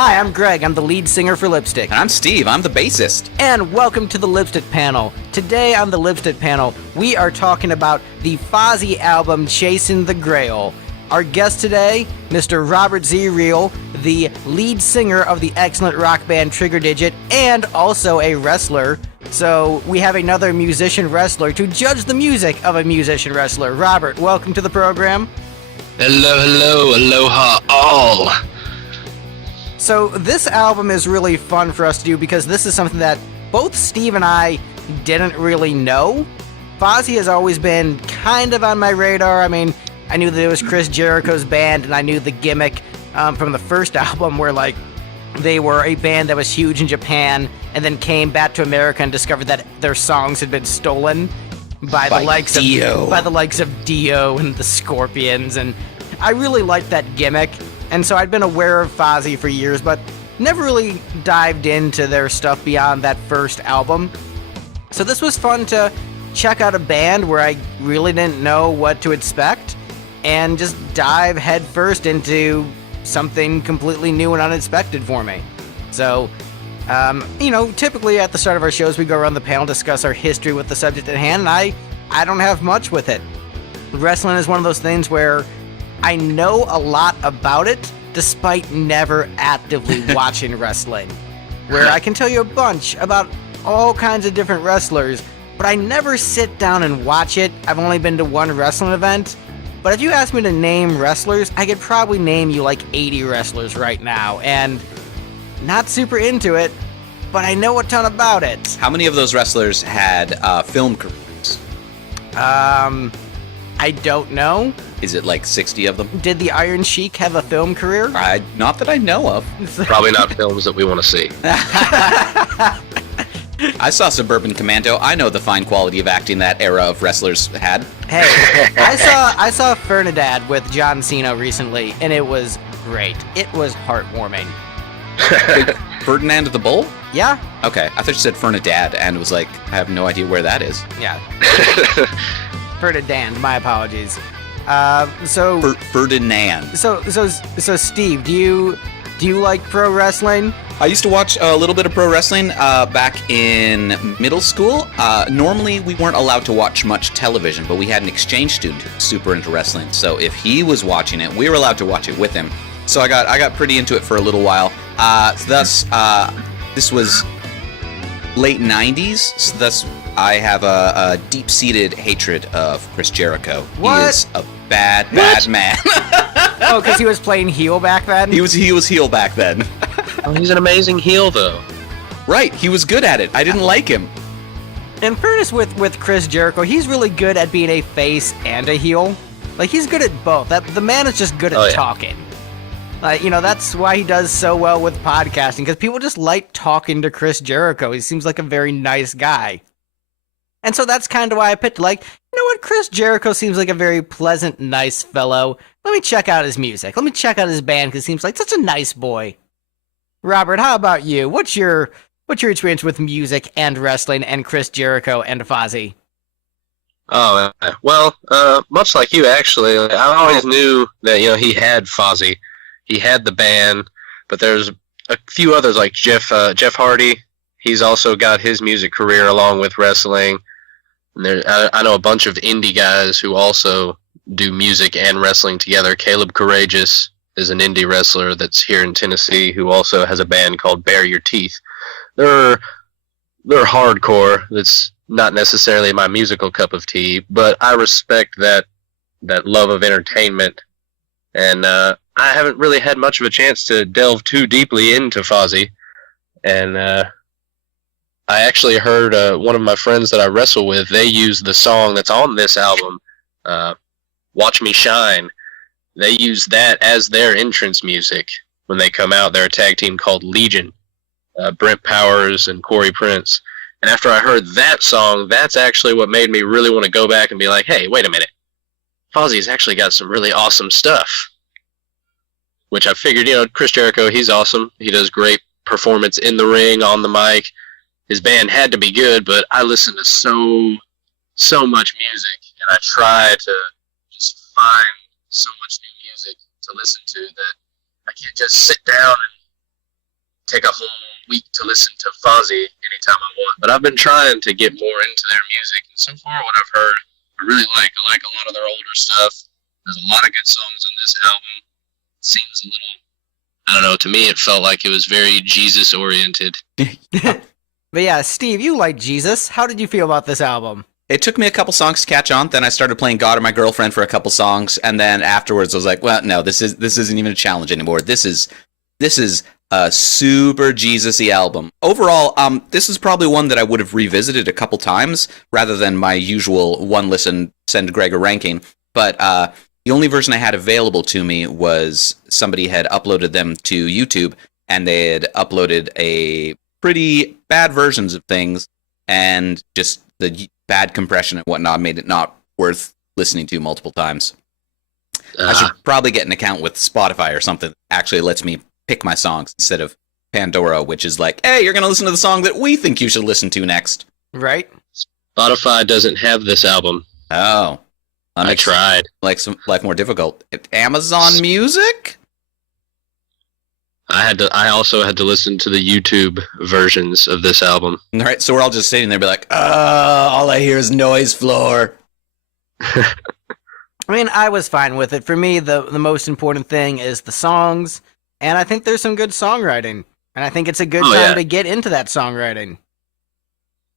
Hi, I'm Greg. I'm the lead singer for Lipstick. And I'm Steve. I'm the bassist. And welcome to the Lipstick panel. Today on the Lipstick panel, we are talking about the Fozzy album, Chasing the Grail. Our guest today, Mr. Robert Z. Real, the lead singer of the excellent rock band Trigger Digit, and also a wrestler. So we have another musician wrestler to judge the music of a musician wrestler. Robert, welcome to the program. Hello, aloha all. So this album is really fun for us to do because this is something that both Steve and I didn't really know. Fozzy has always been kind of on my radar. I mean, I knew that it was Chris Jericho's band, and I knew the gimmick from the first album where, like, they were a band that was huge in Japan and then came back to America and discovered that their songs had been stolen by the likes of Dio and the Scorpions, and I really liked that gimmick. And so I'd been aware of Fozzy for years, but never really dived into their stuff beyond that first album. So this was fun to check out a band where I really didn't know what to expect and just dive headfirst into something completely new and unexpected for me. So, typically at the start of our shows, we go around the panel, discuss our history with the subject at hand, and I don't have much with it. Wrestling is one of those things where I know a lot about it, despite never actively watching wrestling. Where I can tell you a bunch about all kinds of different wrestlers, but I never sit down and watch it. I've only been to one wrestling event. But if you ask me to name wrestlers, I could probably name you like 80 wrestlers right now, and not super into it, but I know a ton about it. How many of those wrestlers had film careers? I don't know. Is it like 60 of them? Did the Iron Sheik have a film career? Not that I know of. Probably not films that we want to see. I saw Suburban Commando. I know the fine quality of acting that era of wrestlers had. Hey, I saw Fernandad with John Cena recently, and it was great. It was heartwarming. Ferdinand the Bull? Yeah. Okay, I thought you said Fernandad, and was like, I have no idea where that is. Yeah. Ferdinand, my apologies. Ferdinand. So Steve, do you like pro wrestling? I used to watch a little bit of pro wrestling back in middle school. Normally, we weren't allowed to watch much television, but we had an exchange student who was super into wrestling. So if he was watching it, we were allowed to watch it with him. So I got pretty into it for a little while. This was late 90s. So thus, I have a deep-seated hatred of Chris Jericho. What? He is a bad man. Oh, because he was playing heel back then? He was heel back then. Oh, he's an amazing heel, though. Right, he was good at it. I didn't like him. In fairness with Chris Jericho, he's really good at being a face and a heel. Like, he's good at both. The man is just good at talking. That's why he does so well with podcasting, because people just like talking to Chris Jericho. He seems like a very nice guy. And so that's kind of why I picked, Chris Jericho seems like a very pleasant, nice fellow. Let me check out his music. Let me check out his band, because he seems like such a nice boy. Robert, how about you? What's your experience with music and wrestling and Chris Jericho and Fozzy? Oh, well, much like you, actually. I always knew that, he had Fozzy. He had the band, but there's a few others like Jeff Hardy. He's also got his music career along with wrestling. And I know a bunch of indie guys who also do music and wrestling together. Caleb Courageous is an indie wrestler that's here in Tennessee who also has a band called Bare Your Teeth. They're hardcore. That's not necessarily my musical cup of tea, but I respect that love of entertainment. And I haven't really had much of a chance to delve too deeply into Fozzy. And I actually heard one of my friends that I wrestle with, they use the song that's on this album, Watch Me Shine. They use that as their entrance music when they come out. They're a tag team called Legion, Brent Powers and Corey Prince. And after I heard that song, that's actually what made me really want to go back and be like, hey, wait a minute. Fozzy's actually got some really awesome stuff. Which I figured, Chris Jericho, he's awesome. He does great performance in the ring, on the mic. His band had to be good, but I listen to so much music, and I try to just find so much new music to listen to that I can't just sit down and take a whole week to listen to Fozzy anytime I want. But I've been trying to get more into their music, and so far what I've heard, I really like. I like a lot of their older stuff. There's a lot of good songs on this album. It seems a little, I don't know, to me it felt like it was very Jesus-oriented. But yeah, Steve, you like Jesus. How did you feel about this album? It took me a couple songs to catch on. Then I started playing God or My Girlfriend for a couple songs, and then afterwards I was like, well, no, this isn't even a challenge anymore. This is a super Jesus-y album. Overall, this is probably one that I would have revisited a couple times rather than my usual one listen, send Greg a ranking. But the only version I had available to me was somebody had uploaded them to YouTube, and they had uploaded a pretty bad versions of things, and just the bad compression and whatnot made it not worth listening to multiple times. I should probably get an account with Spotify or something that actually lets me pick my songs instead of Pandora, which is like, hey, you're going to listen to the song that we think you should listen to next. Right? Spotify doesn't have this album. Oh. I tried. Like some life more difficult. Amazon Music? I also had to listen to the YouTube versions of this album. All right, so we're all just sitting there, be like, all I hear is noise floor. I mean, I was fine with it. For me, the most important thing is the songs, and I think there's some good songwriting, and I think it's a good time to get into that songwriting.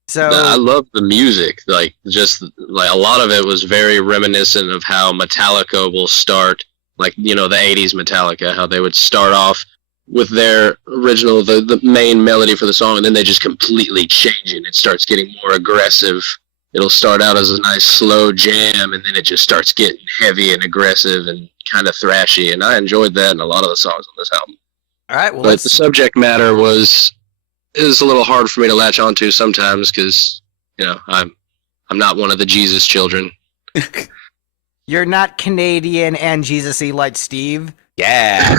So I love the music. Like, just like a lot of it was very reminiscent of how Metallica will start, like, you know, the 80s Metallica, how they would start off with their original, the main melody for the song, and then they just completely change it. It starts getting more aggressive. It'll start out as a nice slow jam, and then it just starts getting heavy and aggressive and kind of thrashy, and I enjoyed that in a lot of the songs on this album. all right, well, But the subject matter is a little hard for me to latch onto sometimes because, you know, I'm not one of the Jesus children. you're not Canadian and Jesus-y like Steve. Yeah.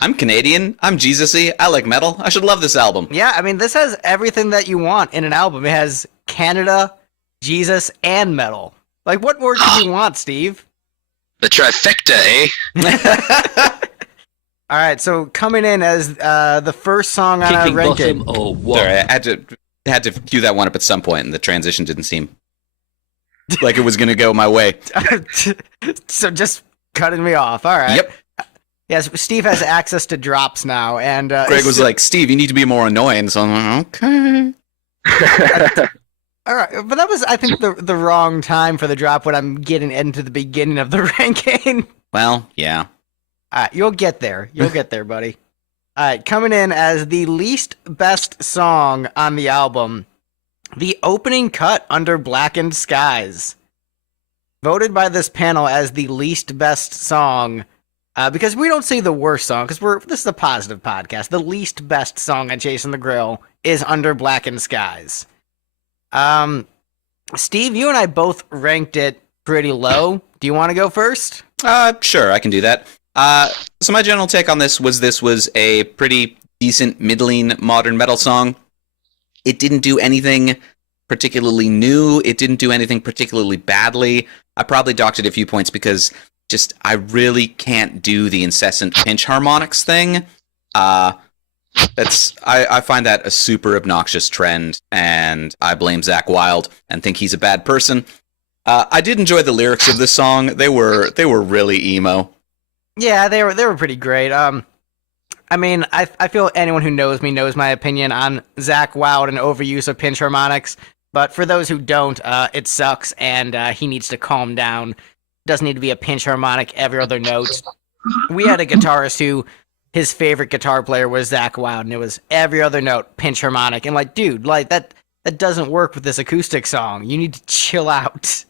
I'm Canadian. I'm Jesus-y. I like metal. I should love this album. Yeah, I mean, this has everything that you want in an album. It has Canada, Jesus, and metal. Like, what more could you want, Steve? The trifecta, eh? All right, so coming in as the first song on our ranking. Sorry, I had to cue that one up at some point, and the transition didn't seem like it was going to go my way. So just cutting me off. All right. Yep. Yes, Steve has access to drops now, and Greg was like, Steve, you need to be more annoying. So I'm like, okay. all right, but that was, I think, the wrong time for the drop when I'm getting into the beginning of the ranking. Well, yeah. All right, you'll get there. You'll get there, buddy. All right, coming in as the least best song on the album, the opening cut, Under Blackened Skies. Voted by this panel as the least best song, because we don't say the worst song, because this is a positive podcast. The least best song on Chasing the Grail is Under Blackened Skies. Steve, you and I both ranked it pretty low. Do you want to go first? Sure, I can do that. So my general take on this was a pretty decent, middling modern metal song. It didn't do anything particularly new. It didn't do anything particularly badly. I probably docked it a few points because just I really can't do the incessant pinch harmonics thing. I find that a super obnoxious trend, and I blame Zakk Wylde and think he's a bad person. I did enjoy the lyrics of this song. They were really emo. Yeah, they were pretty great. I mean, I feel anyone who knows me knows my opinion on Zakk Wylde and overuse of pinch harmonics. But for those who don't, it sucks, and he needs to calm down. Doesn't need to be a pinch harmonic every other note. We had a guitarist who his favorite guitar player was Zakk Wylde, and it was every other note pinch harmonic. And like, dude, like that doesn't work with this acoustic song. You need to chill out.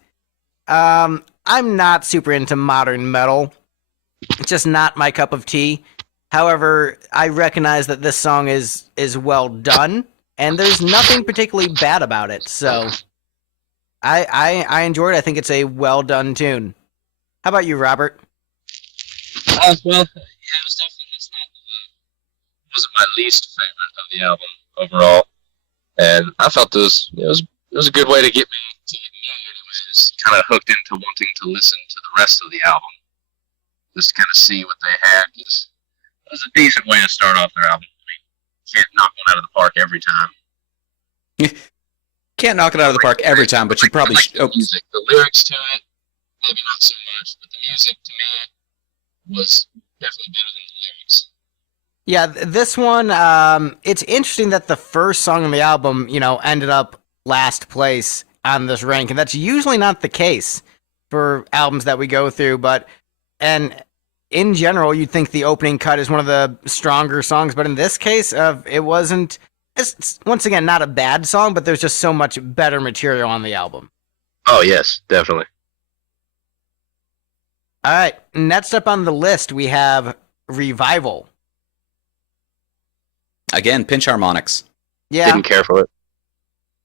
I'm not super into modern metal. It's just not my cup of tea. However, I recognize that this song is well done, and there's nothing particularly bad about it. So I enjoyed it. I think it's a well done tune. How about you, Robert? Well, yeah, it was definitely wasn't my least favorite of the album overall, and I felt it was a good way to get me anyways, kind of hooked into wanting to listen to the rest of the album, just to kind of see what they had. It was a decent way to start off their album. can't knock one out of the park every time. Can't knock it out of the park every time, but you probably like should. the music, the lyrics to it, maybe not so much, but the music to me was definitely better than the lyrics. Yeah, this one, it's interesting that the first song on the album, ended up last place on this rank, and that's usually not the case for albums that we go through, and in general, you'd think the opening cut is one of the stronger songs, but in this case, it wasn't. It's, once again, not a bad song, but there's just so much better material on the album. Oh, yes, definitely. All right, next up on the list, we have Revival. Again, pinch harmonics. Yeah. Didn't care for it.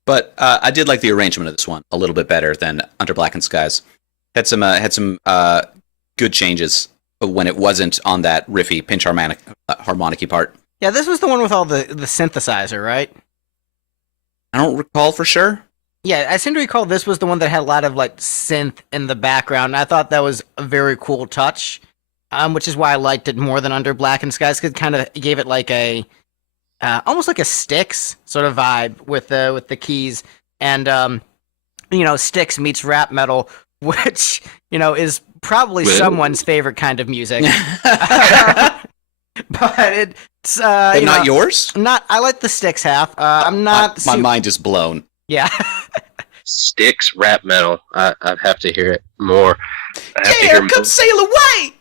But I did like the arrangement of this one a little bit better than Under Blackened Skies. Had some good changes when it wasn't on that riffy pinch harmonic-y part. Yeah, this was the one with all the synthesizer, right? I don't recall for sure. Yeah, I seem to recall this was the one that had a lot of like synth in the background. And I thought that was a very cool touch, which is why I liked it more than Under Blackened Skies, because it kind of gave it like a almost like a Styx sort of vibe with the keys, and Styx meets rap metal, which is probably someone's favorite kind of music. But it's not yours. I like the Styx half. I'm not. My mind is blown. Yeah. Styx rap metal. I'd have to hear it more. Come sail away.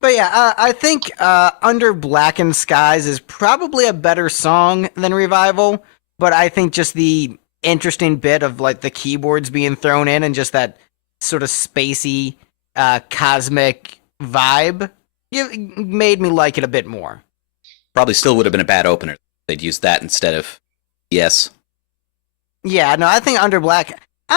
But yeah, I think Under Blackened Skies is probably a better song than Revival, but I think just the interesting bit of like the keyboards being thrown in and just that sort of spacey, cosmic vibe made me like it a bit more. Probably still would have been a bad opener. They'd use that instead of yes. Yeah, no, I think I don't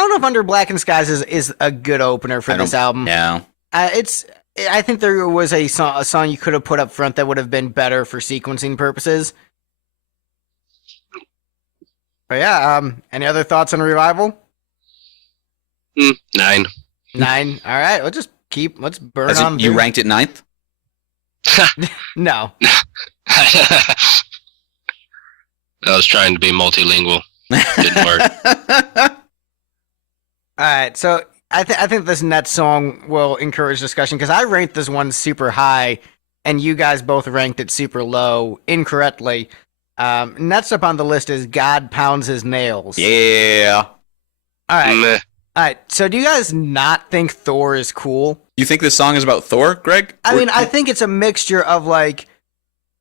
know if Under Blackened Skies is a good opener for this album. No. I think there was a song you could have put up front that would have been better for sequencing purposes. But yeah, any other thoughts on Revival? 9. 9. All right, let's burn on. You ranked it 9th? No. I was trying to be multilingual. Didn't work. All right, so I think this next song will encourage discussion because I ranked this one super high, and you guys both ranked it super low incorrectly. Next up on the list is God Pounds His Nails. Yeah. All right. Meh. All right. So do you guys not think Thor is cool? You think this song is about Thor, Greg? I mean, I think it's a mixture of like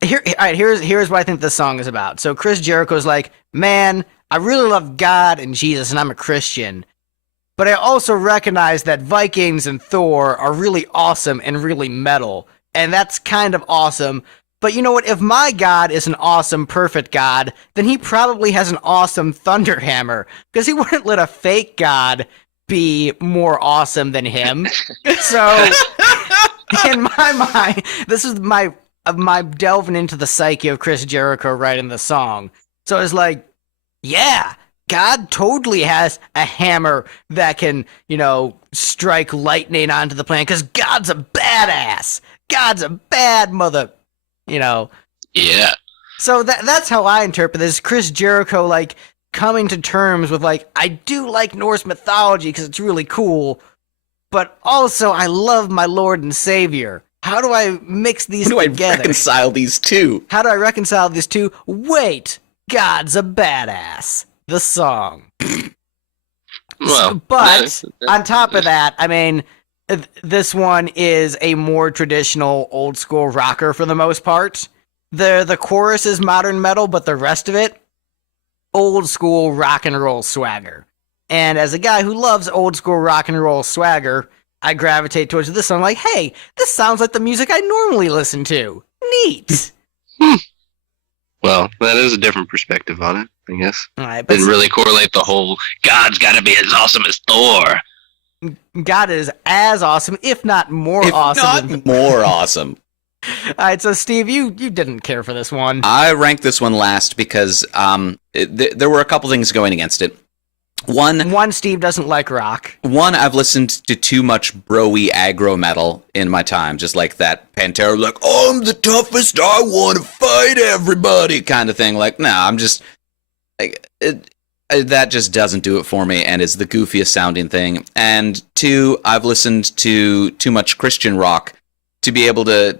here's what I think this song is about. So Chris Jericho's like, man, I really love God and Jesus, and I'm a Christian. But I also recognize that Vikings and Thor are really awesome and really metal. And that's kind of awesome. But you know what? If my God is an awesome, perfect God, then he probably has an awesome thunder hammer. Because he wouldn't let a fake God be more awesome than him. So, in my mind, this is my delving into the psyche of Chris Jericho writing the song. So it's like, yeah, God totally has a hammer that can, strike lightning onto the planet because God's a badass. God's a bad mother, Yeah. So that's how I interpret this. Chris Jericho, like, coming to terms with, like, I do like Norse mythology because it's really cool, but also I love my Lord and Savior. How do I mix these together? How do I reconcile these two? How do I reconcile these two? Wait, God's a badass. The song. Well, but on top of that, I mean, this one is a more traditional old school rocker for the most part. The chorus is modern metal, but the rest of it, old school rock and roll swagger. And as a guy who loves old school rock and roll swagger, I gravitate towards this song like, hey, this sounds like the music I normally listen to. Neat. Well, that is a different perspective on it, I guess. All right, but didn't really correlate the whole God's got to be as awesome as Thor. God is as awesome, if not more awesome. Not more awesome. All right, so Steve, you didn't care for this one. I ranked this one last because there were a couple things going against it. One, Steve doesn't like rock. One, I've listened to too much bro-y aggro metal in my time, just like that Pantera, like, I'm the toughest, I want to fight everybody kind of thing. Like, no, I'm just, like, that just doesn't do it for me and is the goofiest sounding thing. And two, I've listened to too much Christian rock to be able to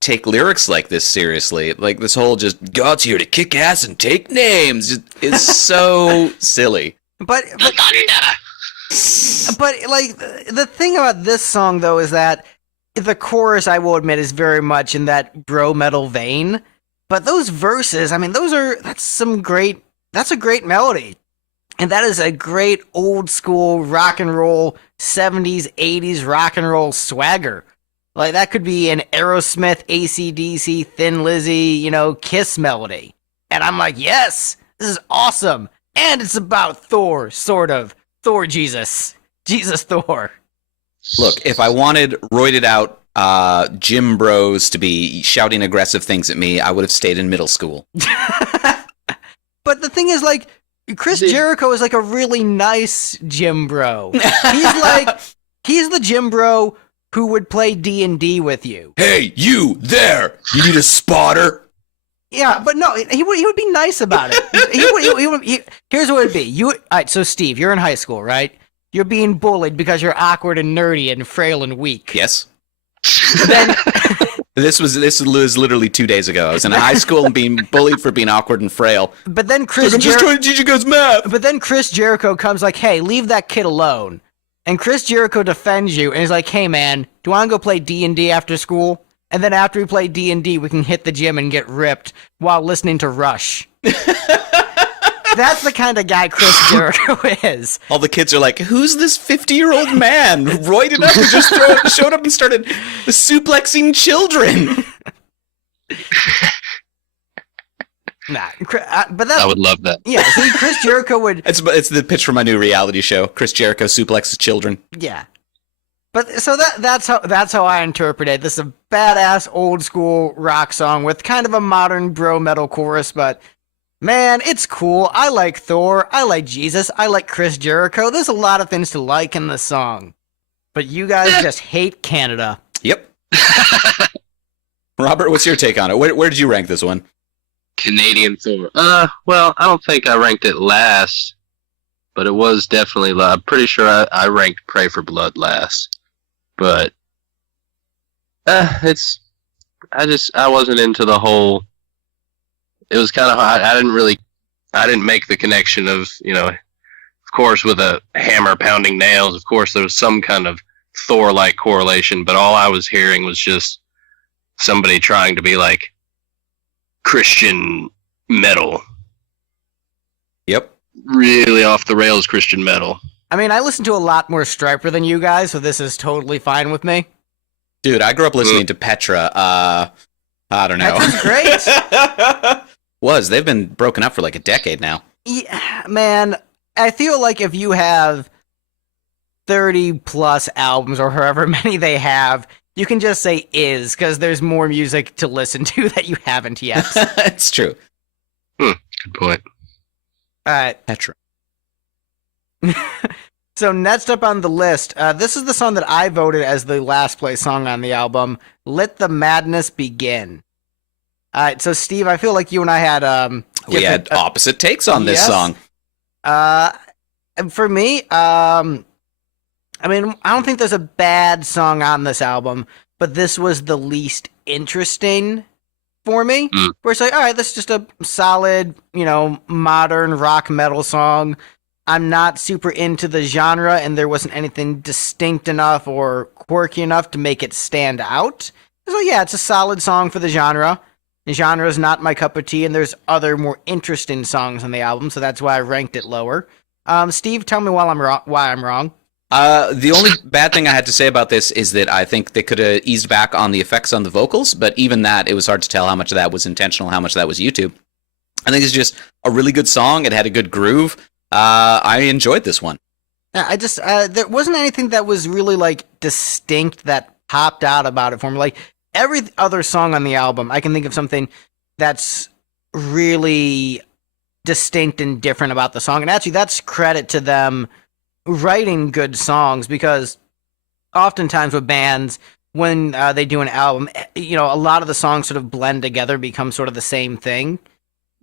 take lyrics like this seriously. Like, this whole just, God's here to kick ass and take names is so silly. But like, the thing about this song, though, is that the chorus, I will admit, is very much in that bro metal vein. But those verses, I mean, that's a great melody. And that is a great old school rock and roll 70s, 80s rock and roll swagger. Like, that could be an Aerosmith, AC/DC, Thin Lizzy, Kiss melody. And I'm like, yes, this is awesome. And it's about Thor, sort of. Thor Jesus. Jesus Thor. Look, if I wanted roided out gym bros to be shouting aggressive things at me, I would have stayed in middle school. But the thing is, like, Chris Jericho is like a really nice gym bro. He's the gym bro who would play D&D with you. Hey, you there! You need a spotter? Yeah, but no, he would be nice about it. Here's what it would be. All right, so Steve, you're in high school, right? You're being bullied because you're awkward and nerdy and frail and weak. Yes. Then this was literally 2 days ago. I was in high school and being bullied for being awkward and frail. But then I'm just trying to teach you guys math. But then Chris Jericho comes like, hey, leave that kid alone. And Chris Jericho defends you and is like, hey man, do you want to go play D&D after school? And then after we play D&D, we can hit the gym and get ripped while listening to Rush. That's the kind of guy Chris Jericho is. All the kids are like, who's this 50-year-old man who roided up and just showed up and started suplexing children? Nah, but that's... I would love that. Yeah, see, Chris Jericho would... It's the pitch for my new reality show. Chris Jericho suplexes children. Yeah. But so that's how I interpret it. This is a badass old school rock song with kind of a modern bro metal chorus, but man, it's cool. I like Thor, I like Jesus, I like Chris Jericho. There's a lot of things to like in the song. But you guys just hate Canada. Yep. Robert, what's your take on it? Where did you rank this one? Canadian Thor. Well, I don't think I ranked it last, but it was definitely. I'm pretty sure I ranked Pray for Blood last. But I wasn't into the whole. It was kind of I didn't make the connection of of course with a hammer pounding nails. Of course there was some kind of Thor-like correlation, but all I was hearing was just somebody trying to be like Christian metal. Yep. Really off the rails Christian metal. I mean, I listen to a lot more Striper than you guys, so this is totally fine with me. Dude, I grew up listening to Petra. I don't know. Petra's great. They've been broken up for like a decade now. Yeah, man, I feel like if you have 30 plus albums or however many they have, you can just say is, because there's more music to listen to that you haven't yet. It's true. Good point. Alright. Petra. So next up on the list, this is the song that I voted as the last place song on the album, Let the Madness Begin. Alright, so Steve, I feel like you and I had we had opposite takes on this song. For me, I mean, I don't think there's a bad song on this album, but this was the least interesting for me. Where it's like, all right, this is just a solid, modern rock metal song. I'm not super into the genre, and there wasn't anything distinct enough or quirky enough to make it stand out. So yeah, it's a solid song for the genre. The genre is not my cup of tea, and there's other more interesting songs on the album, so that's why I ranked it lower. Steve, tell me why I'm wrong. The only bad thing I had to say about this is that I think they could have eased back on the effects on the vocals, but even that, it was hard to tell how much of that was intentional, how much of that was YouTube. I think it's just a really good song. It had a good groove. I enjoyed this one. I just, there wasn't anything that was really, distinct that popped out about it for me. Like, every other song on the album, I can think of something that's really distinct and different about the song. And actually, that's credit to them writing good songs, because oftentimes with bands, when they do an album, a lot of the songs sort of blend together, become sort of the same thing.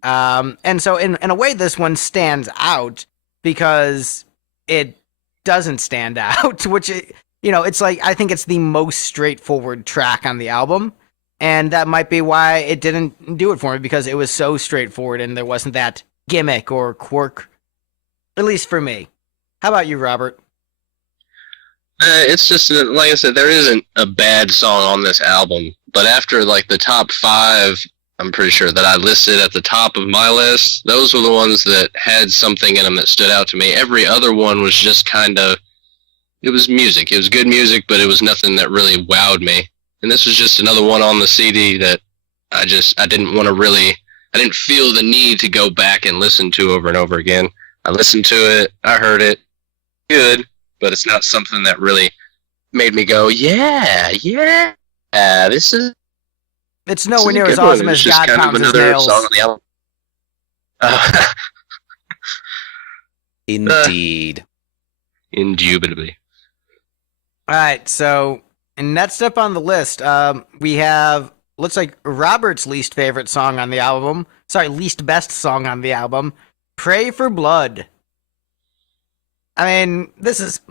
And so in a way, this one stands out because it doesn't stand out, which, it's like, I think it's the most straightforward track on the album. And that might be why it didn't do it for me, because it was so straightforward and there wasn't that gimmick or quirk, at least for me. How about you, Robert? It's just, like I said, there isn't a bad song on this album. But after, like, the top 5, I'm pretty sure, that I listed at the top of my list, those were the ones that had something in them that stood out to me. Every other one was just kind of, it was music. It was good music, but it was nothing that really wowed me. And this was just another one on the CD that I didn't feel the need to go back and listen to over and over again. I listened to it, I heard it, good, but it's not something that really made me go, yeah, this is... It's nowhere near as awesome as God Pounds His Nails. Song on the album. Indeed. Indubitably. Alright, so next up on the list, we have, looks like Robert's least favorite song on the album. Sorry, least best song on the album. Pray for Blood. I mean, this is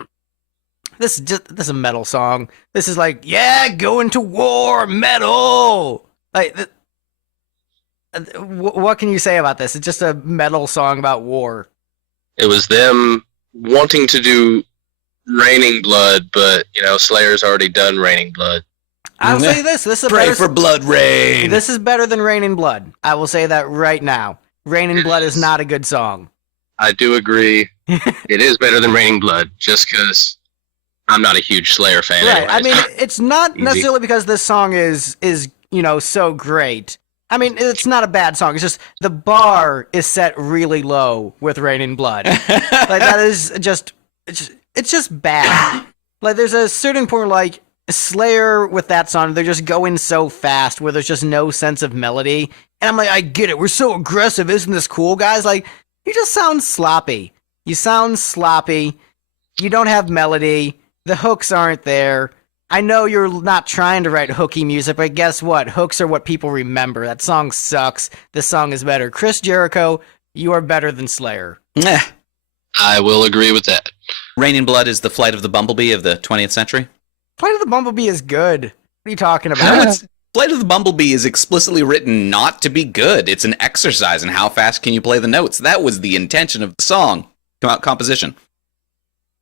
a metal song. This is like, yeah, going to war, metal. Like, what can you say about this? It's just a metal song about war. It was them wanting to do Raining Blood, but Slayer's already done Raining Blood. I'll say this is Pray for Blood Rain. This is better than Raining Blood. I will say that right now. Raining Blood is not a good song. I do agree. It is better than Raining Blood, just because I'm not a huge Slayer fan. Right. Anyways. I mean, it's not necessarily because this song is so great. I mean, it's not a bad song. It's just the bar is set really low with Raining Blood. Like, that is just it's just bad. Like, there's a certain point where, like, Slayer with that song, they're just going so fast where there's just no sense of melody. And I'm like, I get it. We're so aggressive. Isn't this cool, guys? Like, you just sound sloppy. You sound sloppy. You don't have melody. The hooks aren't there. I know you're not trying to write hooky music, but guess what? Hooks are what people remember. That song sucks. This song is better. Chris Jericho, you are better than Slayer. I will agree with that. Raining Blood is the Flight of the Bumblebee of the 20th century. Flight of the Bumblebee is good. What are you talking about? Flight of the Bumblebee is explicitly written not to be good. It's an exercise in how fast can you play the notes. That was the intention of the song composition.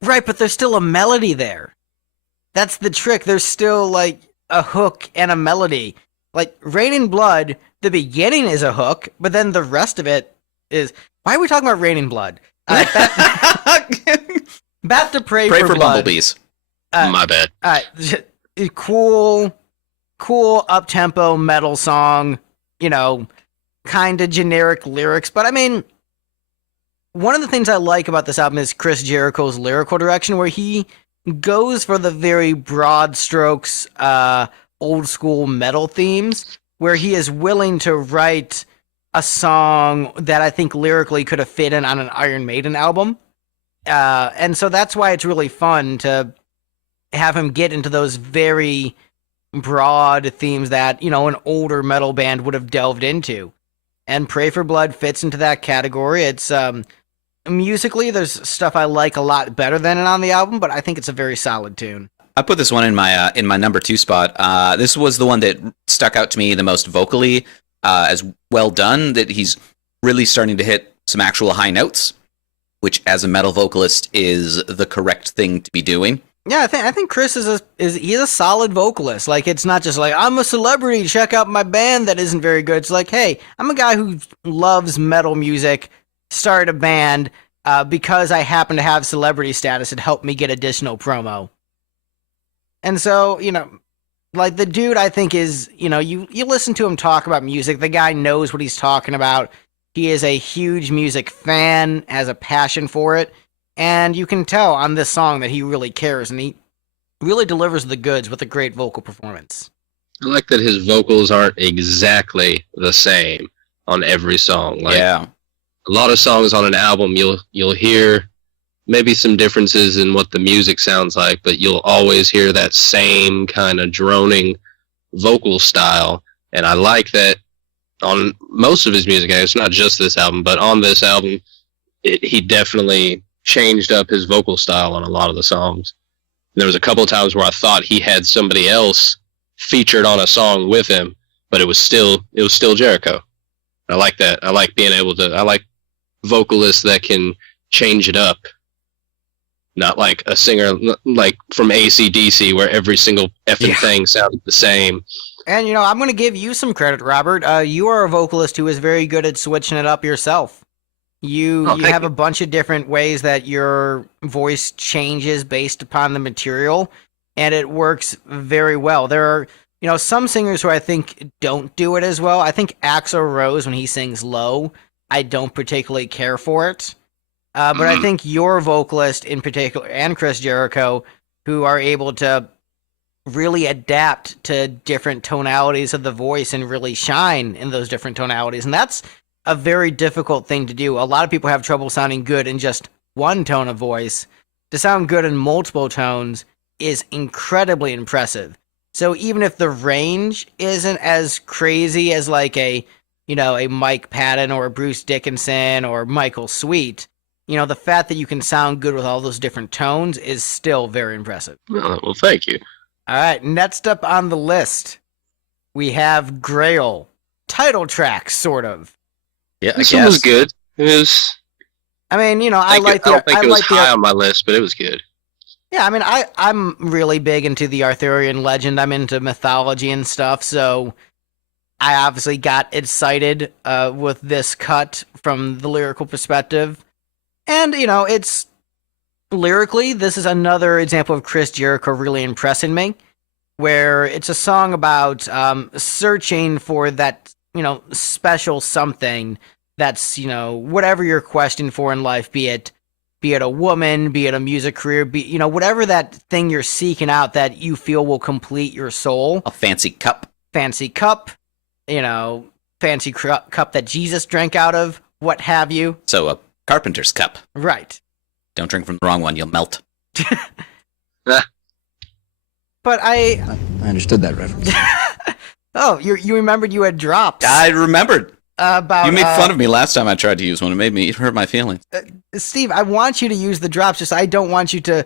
Right, but there's still a melody there. That's the trick. There's still, like, a hook and a melody. Like, Raining Blood, the beginning is a hook, but then the rest of it is... Why are we talking about Raining Blood? Back to Pray for Blood. Bumblebees. My bad. Cool, up-tempo metal song, kind of generic lyrics. But, I mean, one of the things I like about this album is Chris Jericho's lyrical direction, where he goes for the very broad strokes, old-school metal themes, where he is willing to write a song that I think lyrically could have fit in on an Iron Maiden album. And so that's why it's really fun to have him get into those very broad themes that, an older metal band would have delved into. And Pray for Blood fits into that category. It's, musically, there's stuff I like a lot better than it on the album, but I think it's a very solid tune. I put this one in my number 2 spot. This was the one that stuck out to me the most vocally, as well done, that he's really starting to hit some actual high notes, which as a metal vocalist is the correct thing to be doing. Yeah, I think Chris he's a solid vocalist. Like, it's not just like, I'm a celebrity, check out my band that isn't very good. It's like, hey, I'm a guy who loves metal music, started a band because I happen to have celebrity status. It helped me get additional promo. And so, like, the dude, I think, is, you listen to him talk about music, the guy knows what he's talking about. He is a huge music fan, has a passion for it, and you can tell on this song that he really cares, and he really delivers the goods with a great vocal performance. I like that his vocals aren't exactly the same on every song. Like, yeah. a lot of songs on an album, you'll hear maybe some differences in what the music sounds like, but you'll always hear that same kind of droning vocal style. And I like that on most of his music. It's not just this album, but on this album, he definitely changed up his vocal style on a lot of the songs. There was a couple of times where I thought he had somebody else featured on a song with him, but it was still Jericho. I like that. I like being able to. I like vocalists that can change it up. Not like a singer like from AC/DC where every single effing thing sounded the same. And, you know, I'm going to give you some credit, Robert. You are a vocalist who is very good at switching it up yourself. You have a bunch of different ways that your voice changes based upon the material, and it works very well. There are, you know, some singers who I think don't do it as well. I think Axl Rose, when he sings low, I don't particularly care for it. But I think your vocalist in particular, and Chris Jericho, who are able to really adapt to different tonalities of the voice and really shine in those different tonalities. And that's a very difficult thing to do. A lot of people have trouble sounding good in just one tone of voice. To sound good in multiple tones is incredibly impressive. So even if the range isn't as crazy as like a Mike Patton or a Bruce Dickinson or Michael Sweet, you know, the fact that you can sound good with all those different tones is still very impressive. Well, thank you. All right, next up on the list, we have Grail. Title track, sort of. Yeah, This one was good. It was. I mean, you know, I don't think it was high on my list, but it was good. Yeah, I mean, I'm really big into the Arthurian legend. I'm into mythology and stuff, so I obviously got excited with this cut from the lyrical perspective. And, you know, it's lyrically, this is another example of Chris Jericho really impressing me, where it's a song about searching for that, you know, special something that's, you know, whatever you're questing for in life, be it a woman, be it a music career, be, you know, whatever that thing you're seeking out that you feel will complete your soul. A fancy cup. Fancy cup, you know, fancy cup that Jesus drank out of, what have you. So a carpenter's cup. Right. Don't drink from the wrong one, you'll melt. But I understood that reference. Oh, you remembered you had dropped. I remembered. About you made fun of me last time I tried to use one. It hurt my feelings. Steve, I want you to use the drops, just I don't want you to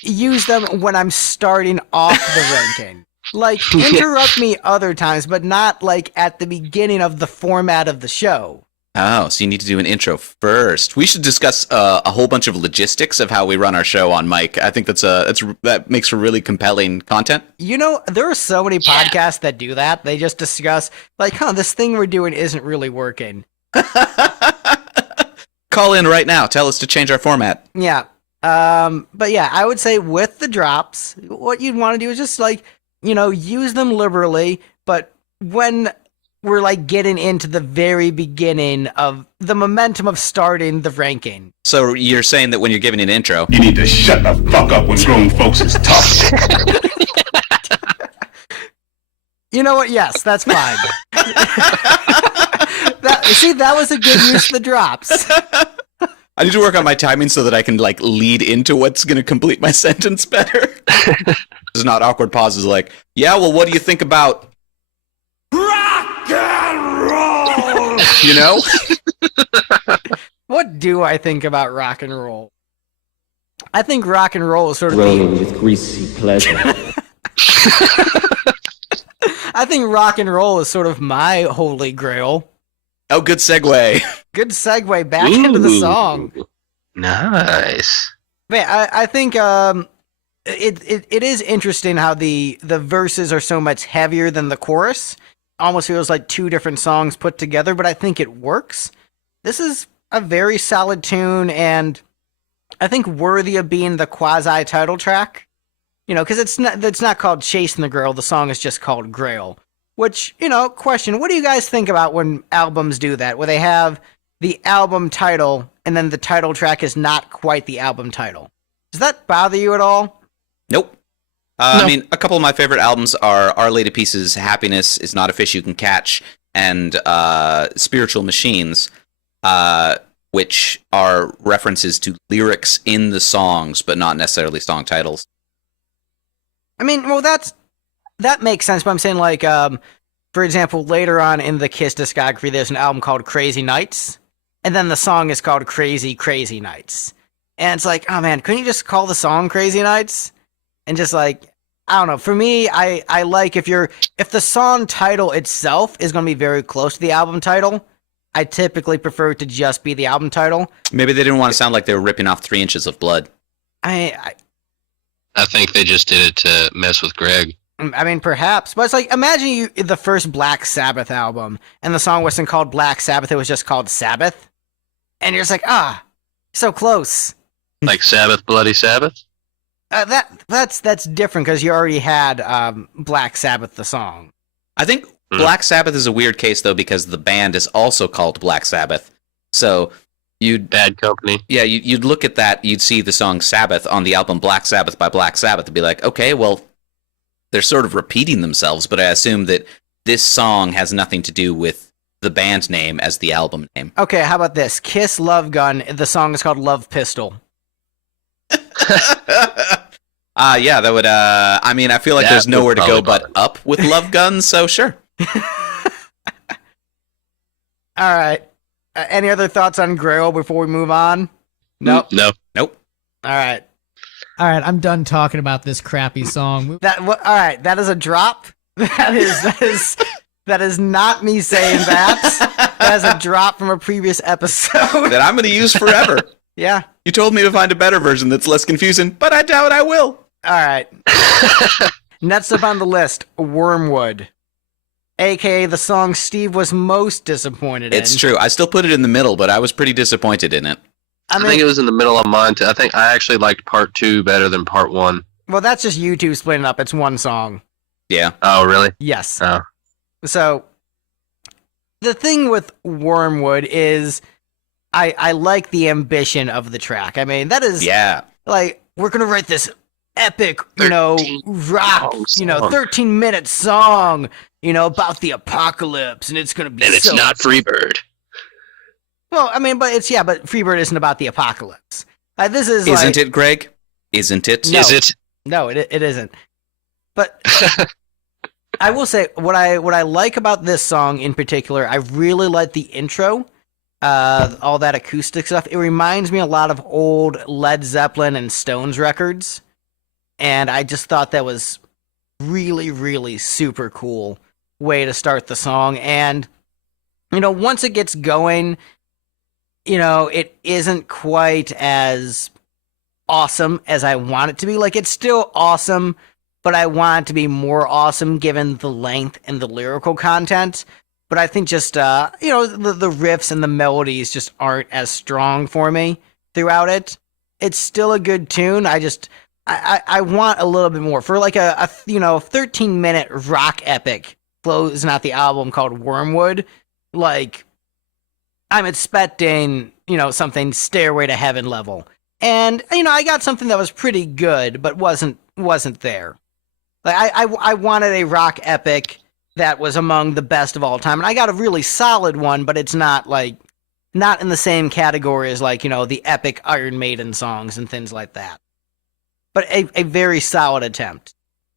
use them when I'm starting off the ranking. Like, interrupt me other times, but not like at the beginning of the format of the show. Oh, so you need to do an intro first. We should discuss a whole bunch of logistics of how we run our show on mic. I think that makes for really compelling content. You know, there are so many podcasts that do that. They just discuss, like, this thing we're doing isn't really working. Call in right now. Tell us to change our format. Yeah. But yeah, I would say with the drops, what you'd want to do is just, like, you know, use them liberally, but when we're like getting into the very beginning of the momentum of starting the ranking. So you're saying that when you're giving an intro, you need to shut the fuck up when grown folks is talking. You know what? Yes, that's fine. That was a good use of the drops. I need to work on my timing so that I can like lead into what's going to complete my sentence better. There's not awkward pauses like, yeah, well, what do you think about rock and roll? You know? What do I think about rock and roll? I think rock and roll is sort of rolling with greasy pleasure. I think rock and roll is sort of my holy grail. Oh, good segue. Good segue back into the song. Nice. Man, I think it is interesting how the verses are so much heavier than the chorus. Almost feels like two different songs put together, but I think it works. This is a very solid tune, and I think worthy of being the quasi title track. You know, because it's not called Chasing the Grail. The song is just called Grail. Which, you know, question, what do you guys think about when albums do that? Where they have the album title, and then the title track is not quite the album title. Does that bother you at all? Nope. No. I mean, a couple of my favorite albums are Our Lady Peace's Happiness is Not a Fish You Can Catch and Spiritual Machines. which are references to lyrics in the songs, but not necessarily song titles. I mean, well, that makes sense, but I'm saying, like, for example, later on in the Kiss discography, there's an album called Crazy Nights, and then the song is called Crazy, Crazy Nights. And it's like, oh man, couldn't you just call the song Crazy Nights? And just like, I don't know. For me, I like if the song title itself is going to be very close to the album title, I typically prefer it to just be the album title. Maybe they didn't want to sound like they were ripping off 3 inches of blood. I think they just did it to mess with Greg. I mean, perhaps, but it's like, imagine the first Black Sabbath album, and the song wasn't called Black Sabbath; it was just called Sabbath, and you're just like, so close. Like Sabbath, Bloody Sabbath. That's different because you already had Black Sabbath, the song. I think Black Sabbath is a weird case though because the band is also called Black Sabbath. So Bad Company. Yeah, you'd look at that, you'd see the song Sabbath on the album Black Sabbath by Black Sabbath, and be like, okay, well, they're sort of repeating themselves, but I assume that this song has nothing to do with the band name as the album name. Okay, how about this? Kiss Love Gun, the song is called Love Pistol. Yeah, that would, I mean, I feel like there's nowhere to go but up with Love Guns, so sure. All right. Any other thoughts on Grail before we move on? Nope. Nope. Nope. All right. All right, I'm done talking about this crappy song. All right, that is a drop. That is not me saying that. That is a drop from a previous episode that I'm going to use forever. Yeah. You told me to find a better version that's less confusing, but I doubt I will. All right. Next up on the list, Wormwood, aka the song Steve was most disappointed in. It's true. I still put it in the middle, but I was pretty disappointed in it. I think it was in the middle of mine too. I think I actually liked part 2 better than part 1. Well, that's just you two splitting up. It's one song. Yeah. Oh, really? Yes. Oh. So, the thing with Wormwood is I like the ambition of the track. I mean, that is... Yeah. Like, we're going to write this epic, rock, 13-minute song, about the apocalypse, and it's going to be And it's not Freebird. Well, I mean, but Freebird isn't about the apocalypse. This is Isn't it, Greg? Isn't it? No. Is it? No, it isn't. But I will say what I like about this song in particular. I really like the intro, all that acoustic stuff. It reminds me a lot of old Led Zeppelin and Stones records, and I just thought that was really, really super cool way to start the song. And once it gets going, it isn't quite as awesome as I want it to be. Like, it's still awesome, but I want it to be more awesome given the length and the lyrical content. But I think just, the riffs and the melodies just aren't as strong for me throughout it. It's still a good tune. I want a little bit more. For like a 13-minute rock epic closing out the album called Wormwood, like, I'm expecting, something Stairway to Heaven level. And, I got something that was pretty good, but wasn't there. Like, I wanted a rock epic that was among the best of all time. And I got a really solid one, but it's not in the same category as, the epic Iron Maiden songs and things like that. But a very solid attempt.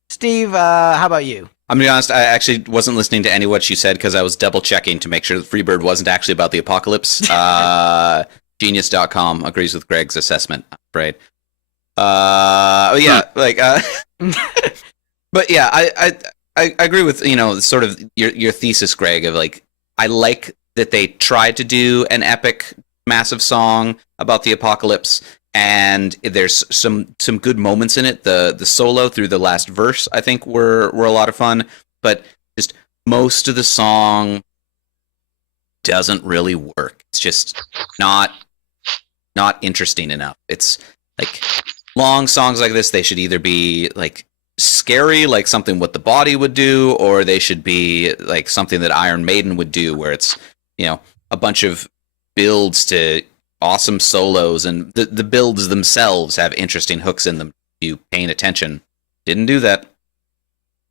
Steve, how about you? I'm going to be honest, I actually wasn't listening to any of what you said because I was double-checking to make sure that Freebird wasn't actually about the apocalypse. Genius.com agrees with Greg's assessment, I'm afraid. But yeah, I agree with, sort of your thesis, Greg, of like, I like that they tried to do an epic, massive song about the apocalypse, and there's some good moments in it. The solo through the last verse, I think, were a lot of fun, but just most of the song doesn't really work. It's just not interesting enough. It's like long songs like this, they should either be like scary, like something what the Body would do, or they should be like something that Iron Maiden would do, where it's a bunch of builds to awesome solos, and the builds themselves have interesting hooks in them if you paying attention. Didn't do that.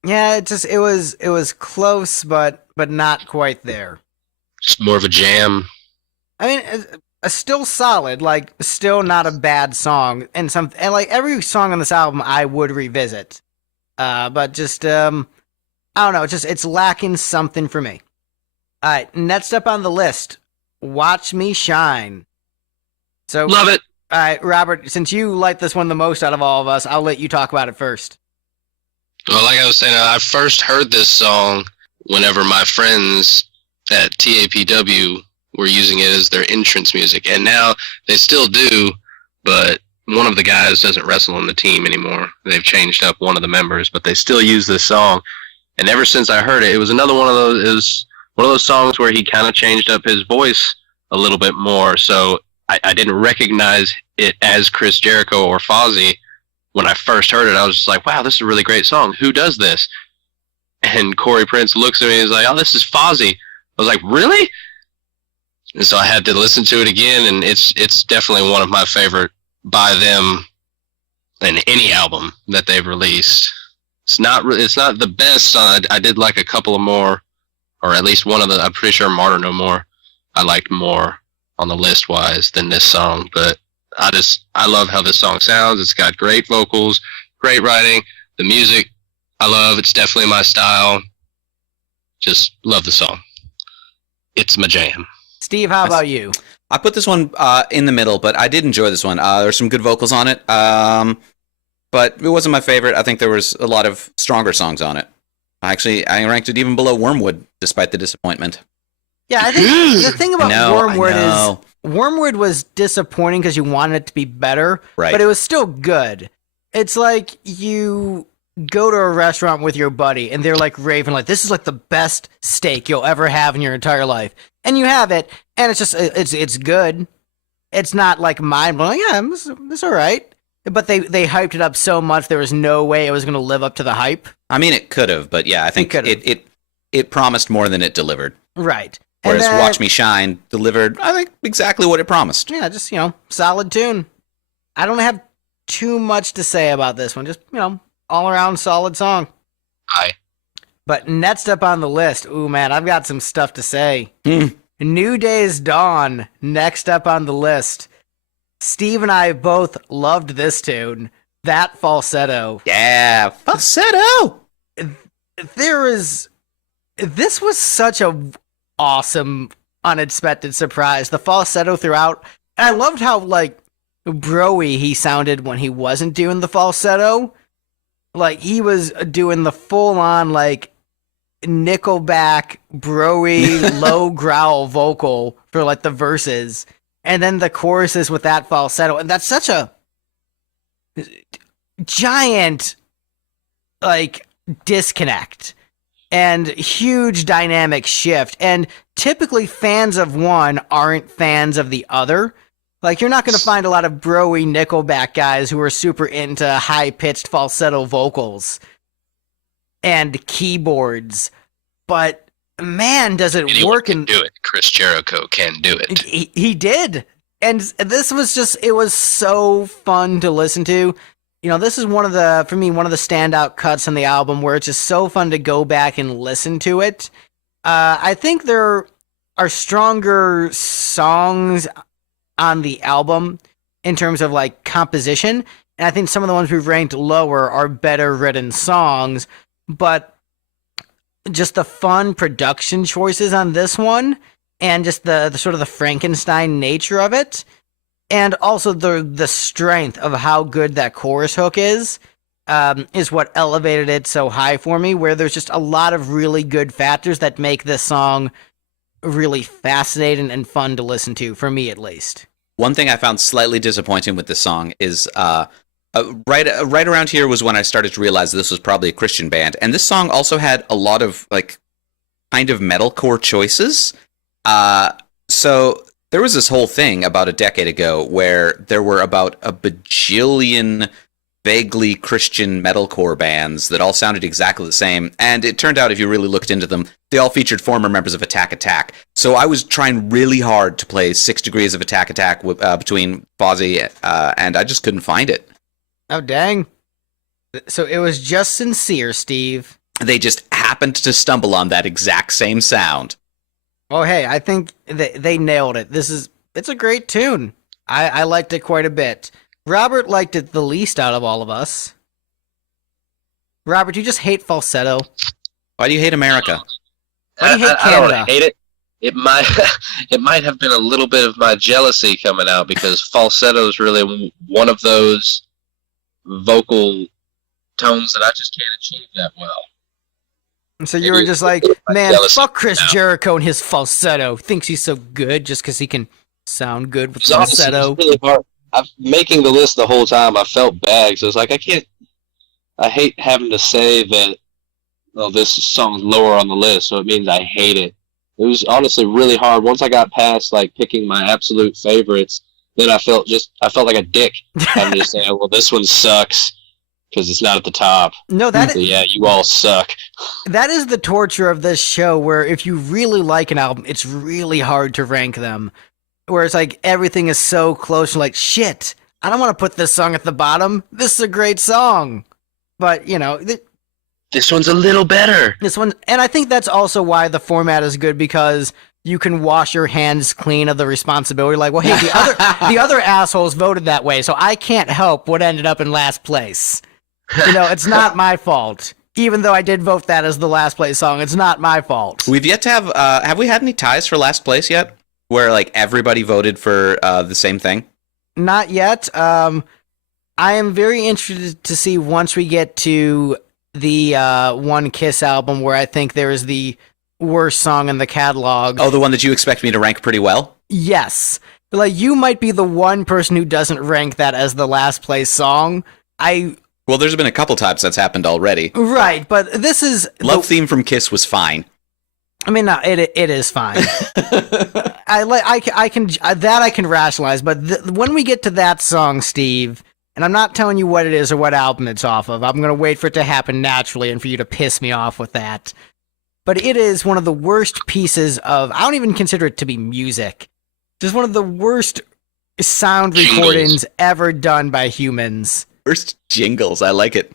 Yeah, it was close, but not quite there. Just more of a jam. I mean, still solid, like still not a bad song, and like every song on this album I would revisit. But just I don't know, it's lacking something for me. All right, next up on the list, Watch Me Shine. So Love it. All right, Robert, since you like this one the most out of all of us, I'll let you talk about it first. Well, like I was saying, I first heard this song whenever my friends at TAPW were using it as their entrance music, and now they still do, but one of the guys doesn't wrestle on the team anymore. They've changed up one of the members, but they still use this song. And ever since I heard it, it was another one of those. It was one of those songs where he kind of changed up his voice a little bit more. So I didn't recognize it as Chris Jericho or Fozzy when I first heard it. I was just like, wow, this is a really great song. Who does this? And Corey Prince looks at me and is like, oh, this is Fozzy. I was like, really? And so I had to listen to it again, and it's definitely one of my favorite by them in any album that they've released. It's not the best song. I did like a couple of more, or at least one of the. I'm pretty sure Martyr No More I liked more on the list wise than this song, but I love how this song sounds. It's got great vocals, great writing, the music I love. It's definitely my style. Just love the song. It's my jam. Steve, how about you? I put this one in the middle, but I did enjoy this one. There's some good vocals on it, but it wasn't my favorite. I think there was a lot of stronger songs on it. I ranked it even below Wormwood, despite the disappointment. Yeah, I think the thing about Wormwood is Wormwood was disappointing because you wanted it to be better, right? But it was still good. It's like you go to a restaurant with your buddy and they're like raving like, this is like the best steak you'll ever have in your entire life. And you have it, and it's just, it's good. It's not like mind-blowing. Yeah, it's all right. But they hyped it up so much, there was no way it was going to live up to the hype. I mean, it could have, but yeah, I think it promised more than it delivered. Right. Whereas Watch Me Shine delivered, I think, exactly what it promised. Yeah, just, solid tune. I don't have too much to say about this one. Just, all-around solid song. Aye. But next up on the list, ooh, man, I've got some stuff to say. New Day's Dawn, next up on the list. Steve and I both loved this tune. That falsetto. Yeah, falsetto! This was such a awesome, unexpected surprise. The falsetto throughout. And I loved how, bro-y he sounded when he wasn't doing the falsetto. Like, he was doing the full-on, Nickelback, bro-y, low growl vocal for, the verses. And then the choruses with that falsetto. And that's such a giant, disconnect. And huge dynamic shift. And typically fans of one aren't fans of the other. You're not going to find a lot of bro-y Nickelback guys who are super into high-pitched falsetto vocals and keyboards. But, man, does it work. Anyone can do it. Chris Jericho can do it. He did. And this was it was so fun to listen to. This is one of the standout cuts on the album where it's just so fun to go back and listen to it. I think there are stronger songs on the album in terms of composition, and I think some of the ones we've ranked lower are better written songs, but just the fun production choices on this one and just the sort of the Frankenstein nature of it, and also the strength of how good that chorus hook is what elevated it so high for me, where there's just a lot of really good factors that make this song really fascinating and fun to listen to, for me at least. One thing I found slightly disappointing with this song is right around here was when I started to realize this was probably a Christian band, and this song also had a lot of kind of metalcore choices. So there was this whole thing about a decade ago where there were about a bajillion vaguely Christian metalcore bands that all sounded exactly the same, and it turned out if you really looked into them, they all featured former members of Attack Attack. So I was trying really hard to play 6 Degrees of Attack Attack between Fozzy, and I just couldn't find it. Oh, dang. So it was just sincere, Steve. They just happened to stumble on that exact same sound. Oh, hey, I think they nailed it. This is It's a great tune. I liked it quite a bit. Robert liked it the least out of all of us. Robert, you just hate falsetto. Why do you hate America? Why do you hate I don't Canada? hate it. It might it might have been a little bit of my jealousy coming out because falsetto is really one of those vocal tones that I just can't achieve that well. So you were just like, man, jealous fuck Chris now. Jericho and his falsetto. Thinks he's so good just because he can sound good with It's honestly falsetto. really hard. I'm making the list the whole time. I felt bad, so it's like I hate having to say that. Oh, this song's lower on the list, so it means I hate it. It was honestly really hard. Once I got past like picking my absolute favorites, then I felt like a dick having to say, well, this one sucks because it's not at the top. No, So, yeah, you all suck. that is the torture of this show, where if you really like an album, it's really hard to rank them. Where it's like everything is so close, you're like, shit, I don't want to put this song at the bottom. This is a great song. But, you know, This one's a little better. this one, and I think that's also why the format is good, because you can wash your hands clean of the responsibility. Like, well, hey, the other assholes voted that way, so I can't help what ended up in last place. You know, it's not my fault. Even though I did vote that as the last place song, it's not my fault. We've yet to have we had any ties for last place yet? Where, like, everybody voted for the same thing? Not yet. I am very interested to see once we get to the One Kiss album, where I think there is the worst song in the catalog. Oh, the one that you expect me to rank pretty well? Yes. Like, you might be the one person who doesn't rank that as the last place song. Well, there's been a couple times that's happened already. Right, but this is... Love Theme from Kiss was fine. I mean, no, it is fine. I can rationalize, but when we get to that song, Steve, and I'm not telling you what it is or what album it's off of, I'm going to wait for it to happen naturally and for you to piss me off with that. But it is one of the worst pieces of... I don't even consider it to be music. Just one of the worst sound recordings ever done by humans. First jingles, I like it.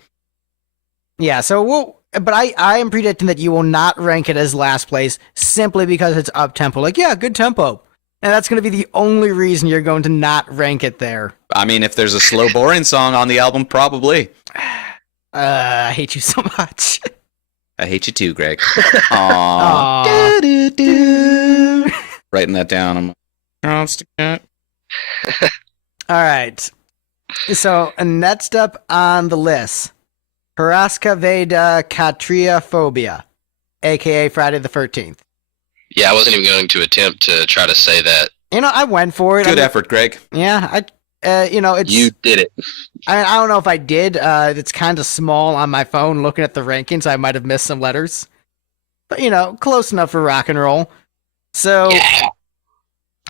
Yeah, so but I am predicting that you will not rank it as last place simply because it's up tempo. Like, yeah, good tempo. And that's going to be the only reason you're going to not rank it there. I mean, if there's a slow, boring song on the album, probably. I hate you so much. I hate you too, Greg. Aww. Aw. Do-do-do. Writing that down. I'm like, All right. So, next up on the list, Haraska Veda Katriaphobia, a.k.a. Friday the 13th. Yeah, I wasn't even going to attempt to try to say that. You know, I went for it. good effort, Greg. Yeah, it's... You did it. I don't know if I did. It's kind of small on my phone looking at the rankings. I might have missed some letters. But, you know, close enough for rock and roll. So, Yeah.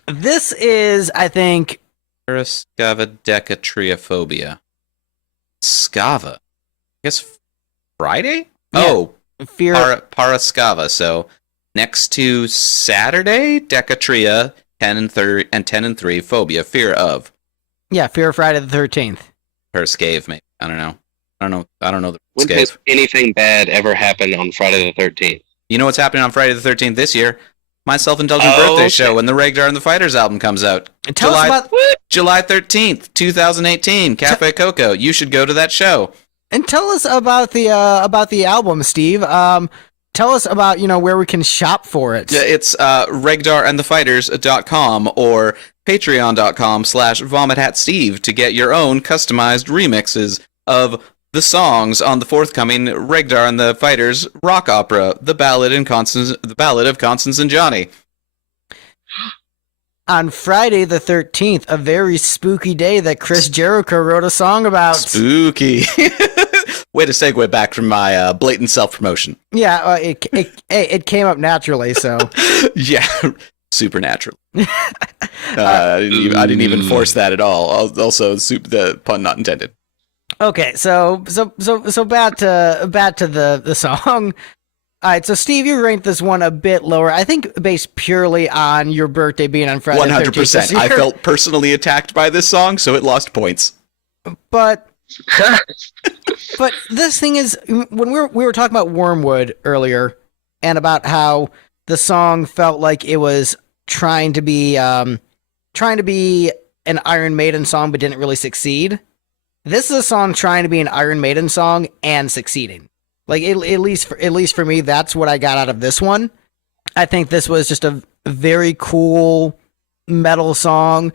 this is, I think... Paraskavadecatriophobia. Skava. I guess Friday? Yeah. Oh, Fear... Paraskava. So next to Saturday, Decatria, 10 and 3, Phobia, fear of. Yeah, Fear of Friday the 13th. Paraskave, maybe. I don't know the When Skave. has anything bad ever happened on Friday the 13th? You know what's happening on Friday the 13th this year? My self-indulgent Oh, birthday okay. show when the Regdar and the Fighters album comes out. Tell us about... July 13th, 2018, Cafe Coco. You should go to that show. And tell us about the album, Steve. Tell us about, where we can shop for it. Yeah, it's regdarandthefighters.com or patreon.com/vomithatsteve to get your own customized remixes of the songs on the forthcoming Regdar and the Fighters rock opera, The Ballad of Constance and Johnny. On Friday the 13th, a very spooky day that Chris Jericho wrote a song about. Spooky. Way to segue back from my blatant self-promotion. Yeah, it came up naturally, so. Yeah, supernatural. I didn't even force that at all. Also, the pun not intended. Okay, so back to the song. All right, so Steve, you ranked this one a bit lower. I think based purely on your birthday being on Friday. 100%. I felt personally attacked by this song, so it lost points. But this thing is, when we were talking about Wormwood earlier, and about how the song felt like it was trying to be trying to be an Iron Maiden song but didn't really succeed. This is a song trying to be an Iron Maiden song and succeeding. Like at least for me, that's what I got out of this one. I think this was just a very cool metal song,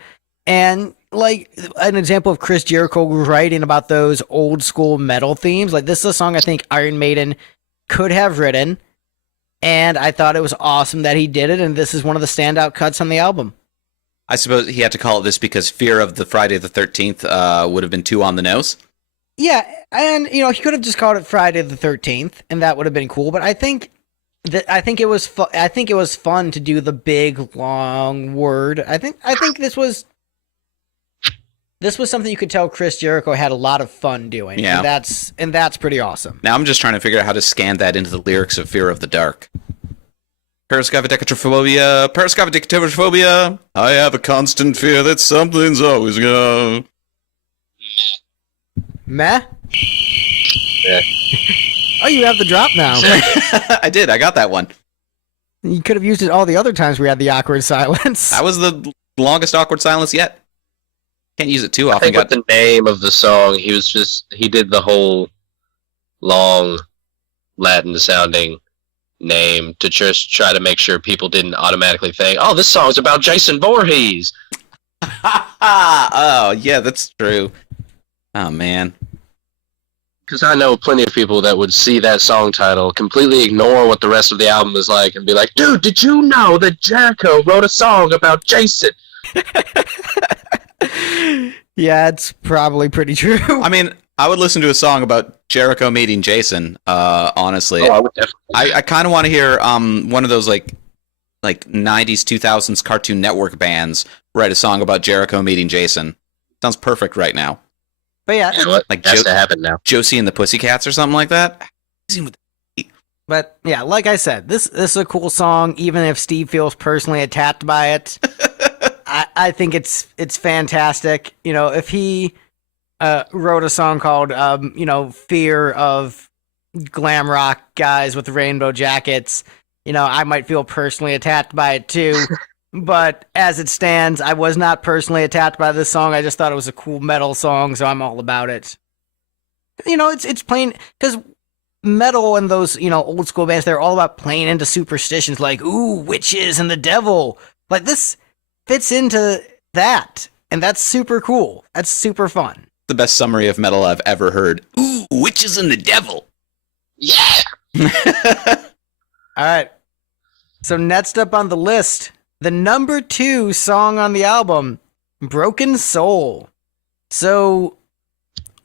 and like an example of Chris Jericho writing about those old school metal themes. Like this is a song I think Iron Maiden could have written, and I thought it was awesome that he did it. And this is one of the standout cuts on the album. I suppose he had to call it this because fear of the Friday the 13th would have been too on the nose. Yeah, and he could have just called it Friday the 13th, and that would have been cool. But I think it was fun to do the big long word. I think this was something you could tell Chris Jericho had a lot of fun doing. Yeah, and that's pretty awesome. Now I'm just trying to figure out how to scan that into the lyrics of Fear of the Dark. Periscopic I have a constant fear that something's always gonna. Meh? Yeah. Oh, you have the drop now. I did. I got that one. You could have used it all the other times we had the awkward silence. That was the longest awkward silence yet. Can't use it too I often. think with the name of the song, he did the whole long Latin-sounding name to just try to make sure people didn't automatically think, oh, this song's about Jason Voorhees. Oh, yeah, that's true. Oh, man. Because I know plenty of people that would see that song title, completely ignore what the rest of the album is like, and be like, dude, did you know that Jericho wrote a song about Jason? Yeah, it's probably pretty true. I mean, I would listen to a song about Jericho meeting Jason, honestly. Oh, I would definitely. I kind of want to hear one of those like 90s, 2000s Cartoon Network bands write a song about Jericho meeting Jason. Sounds perfect right now. But yeah, You know what? Like Has to happen now. Josie and the Pussycats or something like that. but yeah, like I said, this is a cool song, even if Steve feels personally attacked by it. I think it's fantastic. If he wrote a song called Fear of Glam Rock Guys with Rainbow Jackets, I might feel personally attacked by it too. But as it stands, I was not personally attacked by this song. I just thought it was a cool metal song, so I'm all about it. It's plain because metal and those old school bands, they're all about playing into superstitions like ooh, witches and the devil. Like this fits into that, and that's super cool. That's super fun. The best summary of metal I've ever heard. Ooh, witches and the devil. Yeah! All right. So next up on the list, the number 2 song on the album, Broken Soul. So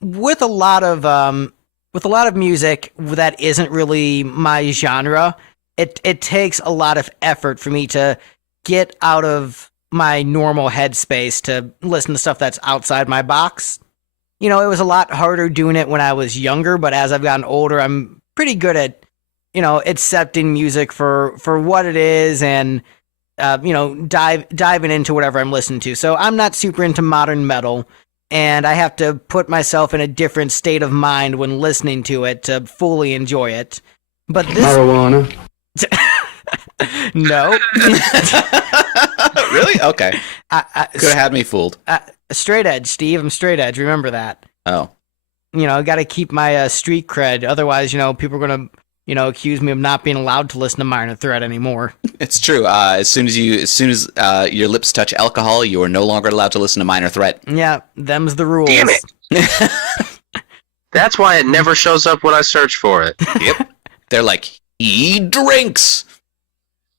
with a lot of music that isn't really my genre, it takes a lot of effort for me to get out of my normal headspace to listen to stuff that's outside my box. It was a lot harder doing it when I was younger, but as I've gotten older, I'm pretty good at, accepting music for what it is and, diving into whatever I'm listening to. So I'm not super into modern metal, and I have to put myself in a different state of mind when listening to it to fully enjoy it. But this... Marijuana. No. Really? Okay. Could have had me fooled. Straight edge, Steve. I'm straight edge. Remember that. Oh. I got to keep my street cred. Otherwise, people are going to, accuse me of not being allowed to listen to Minor Threat anymore. It's true. As soon as your lips touch alcohol, you are no longer allowed to listen to Minor Threat. Yeah, them's the rules. Damn it! That's why it never shows up when I search for it. Yep. They're like, he drinks.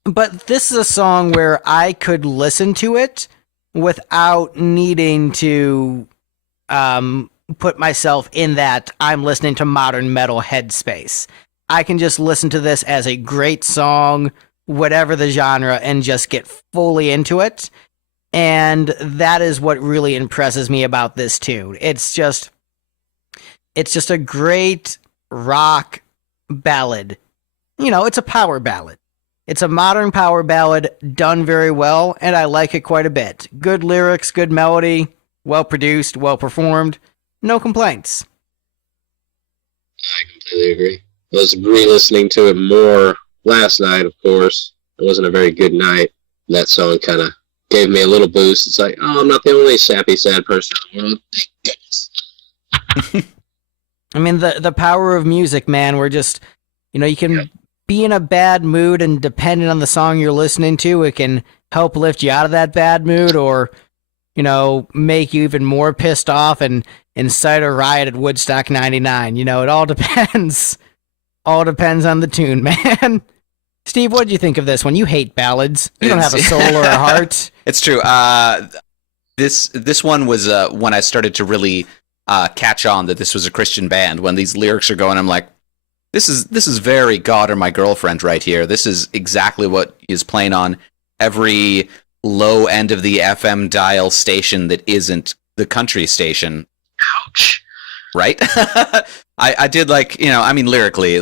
But this is a song where I could listen to it without needing to put myself in that I'm listening to modern metal headspace. I can just listen to this as a great song, whatever the genre, and just get fully into it. And that is what really impresses me about this tune. It's just a great rock ballad. It's a power ballad. It's a modern power ballad done very well, and I like it quite a bit. Good lyrics, good melody, well produced, well performed. No complaints. I completely agree. I was re-listening to it more last night, of course. It wasn't a very good night. That song kind of gave me a little boost. It's like, oh, I'm not the only sappy, sad person in the world. Thank goodness. I mean, the power of music, man. We're just, you can be in a bad mood, and depending on the song you're listening to, it can help lift you out of that bad mood, or make you even more pissed off and incite a riot at Woodstock 99. It all depends. All depends on the tune, man. Steve, what did you think of this one? You hate ballads. You don't have a soul or a heart. It's true. This one was when I started to really catch on that this was a Christian band. When these lyrics are going, I'm like, this is very God or My Girlfriend right here. This is exactly what is playing on every low end of the FM dial station that isn't the country station. Ouch. Right? I did lyrically,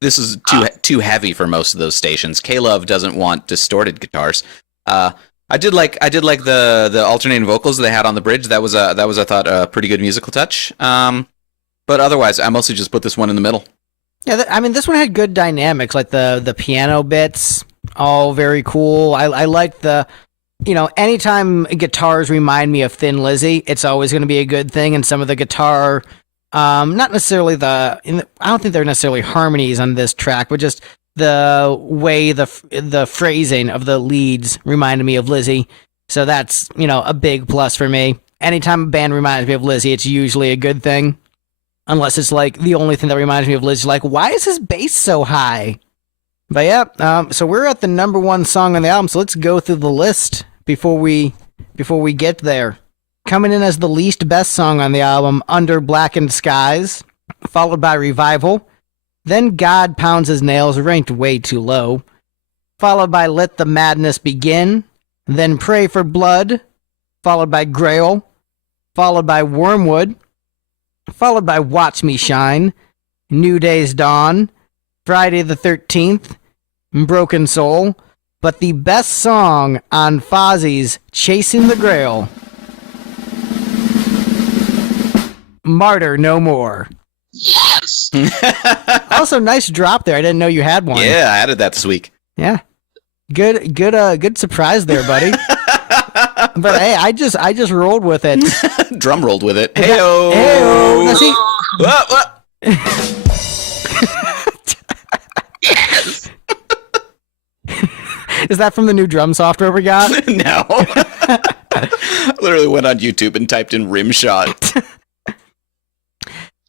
this is too heavy for most of those stations. K-Love doesn't want distorted guitars. I did like the alternating vocals they had on the bridge. That was I thought a pretty good musical touch. But otherwise, I mostly just put this one in the middle. Yeah, this one had good dynamics, like the piano bits, all very cool. I liked the, anytime guitars remind me of Thin Lizzy, it's always going to be a good thing. And some of the guitar, not necessarily I don't think they're necessarily harmonies on this track, but just the way the phrasing of the leads reminded me of Lizzy. So that's, a big plus for me. Anytime a band reminds me of Lizzy, it's usually a good thing. Unless it's like the only thing that reminds me of Lizzy, like, why is his bass so high? But yeah, so we're at the number one song on the album, so let's go through the list before we get there. Coming in as the least best song on the album, Under Blackened Skies, followed by Revival. Then God Pounds His Nails, ranked way too low. Followed by Let the Madness Begin. Then Pray for Blood. Followed by Grail. Followed by Wormwood. Followed by Watch Me Shine. New Day's Dawn. Friday the 13th. Broken Soul. But the best song on Fozzy's Chasing the Grail, Martyr No More. Yes. Also, nice drop there. I didn't know you had one. Yeah, I added that this week. Yeah. Good surprise there, buddy. But hey, I just rolled with it. Drum rolled with it. Hey-o! Hey-o! Now see- What? Yes. Is that from the new drum software we got? No. I literally went on YouTube and typed in rim shot.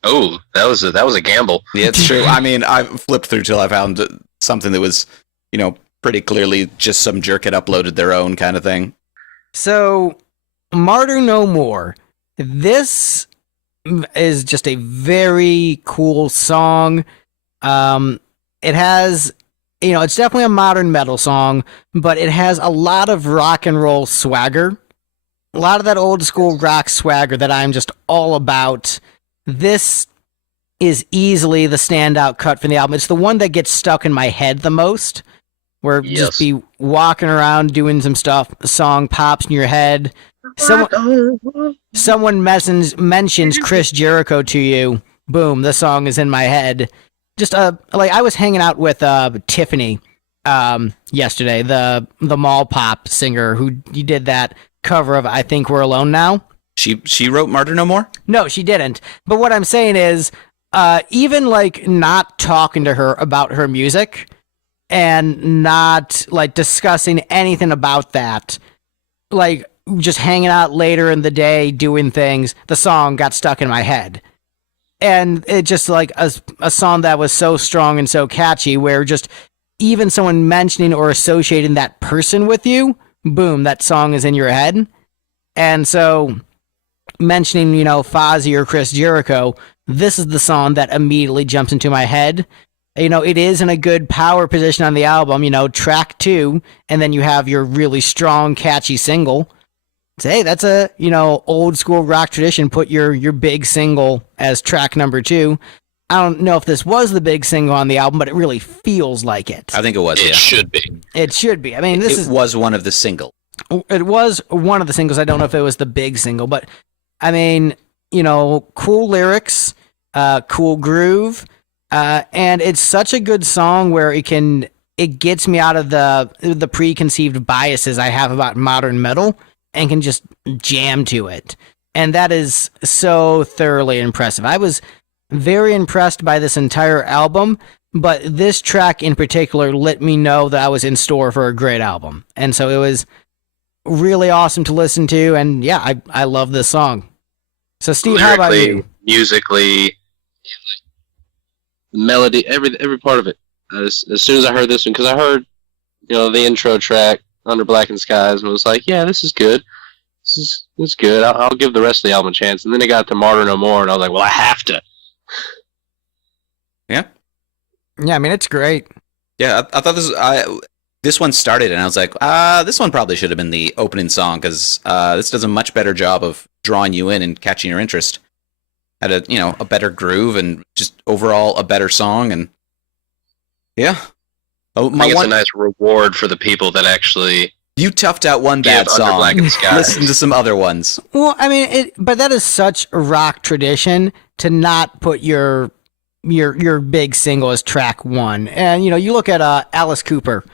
Oh, that was a gamble. Yeah, it's true. I flipped through till I found something that was, pretty clearly just some jerk had uploaded their own kind of thing. So, Martyr No More. This is just a very cool song. It has, it's definitely a modern metal song, but it has a lot of rock and roll swagger. A lot of that old school rock swagger that I'm just all about. This is easily the standout cut from the album. It's the one that gets stuck in my head the most. Where just be walking around doing some stuff, the song pops in your head. Someone mentions Chris Jericho to you. Boom, the song is in my head. Just I was hanging out with Tiffany yesterday, the mall pop singer who did that cover of I Think We're Alone Now. She wrote Martyr No More? No, she didn't. But what I'm saying is, even not talking to her about her music and not discussing anything about that, just hanging out later in the day doing things, the song got stuck in my head. And it just a song that was so strong and so catchy where just even someone mentioning or associating that person with you, boom, that song is in your head. And so mentioning, Fozzy or Chris Jericho, this is the song that immediately jumps into my head. It is in a good power position on the album, track 2, and then you have your really strong, catchy single. So, hey, that's a, old school rock tradition. Put your big single as track number 2. I don't know if this was the big single on the album, but it really feels like it. I think it was, It should be. It should be. This was one of the singles. It was one of the singles. I don't know if it was the big single, but cool lyrics, cool groove, and it's such a good song where it can it gets me out of the preconceived biases I have about modern metal and can just jam to it. And that is so thoroughly impressive. I was very impressed by this entire album, but this track in particular let me know that I was in store for a great album. And so it was really awesome to listen to, and yeah, I love this song. So Steve, how about you? Musically, melody, every part of it. As soon as I heard this one, because I heard, the intro track, Under Blackened Skies, and was like, yeah, this is good. This is good. I'll give the rest of the album a chance. And then it got to Martyr No More, and I was like, well, I have to. Yeah. Yeah, I mean, it's great. Yeah, I thought this one started, and I was like, this one probably should have been the opening song, because this does a much better job of drawing you in and catching your interest. Had a better groove, and just overall a better song, and yeah. Oh, I think it's a nice reward for the people that actually... You toughed out one bad song. Listen to some other ones. Well, I mean, but that is such a rock tradition to not put your big single as track one. And you look at Alice Cooper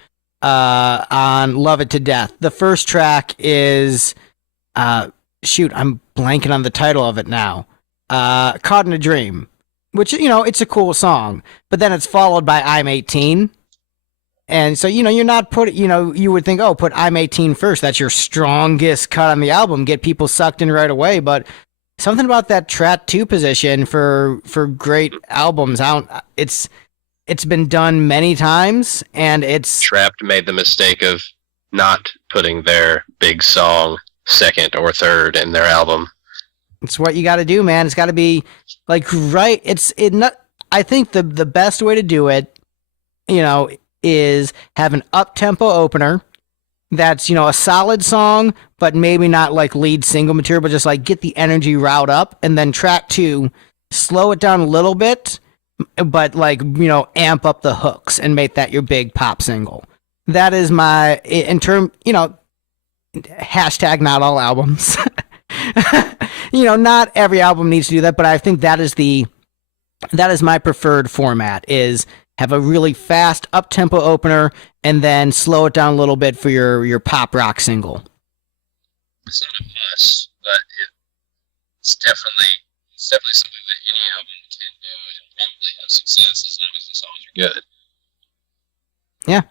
on "Love It to Death." The first track is I'm blanking on the title of it now. "Caught in a Dream," which it's a cool song, but then it's followed by "I'm 18." And so, you're not you would think, put "I'm 18" first. That's your strongest cut on the album. Get people sucked in right away. But something about that track 2 position for great albums, it's been done many times, and it's... Trapped made the mistake of not putting their big song second or third in their album. It's what you got to do, man. It's got to be right. I think the best way to do it, is have an up-tempo opener that's, a solid song, but maybe not like lead single material, but just like get the energy route up, and then track 2, slow it down a little bit, but amp up the hooks and make that your big pop single. That is my, hashtag not all albums. Not every album needs to do that, but I think that is my preferred format, is have a really fast up-tempo opener and then slow it down a little bit for your pop rock single. It's not a must, but it's definitely something that any album can do and probably have success as long as the songs are good. Yeah.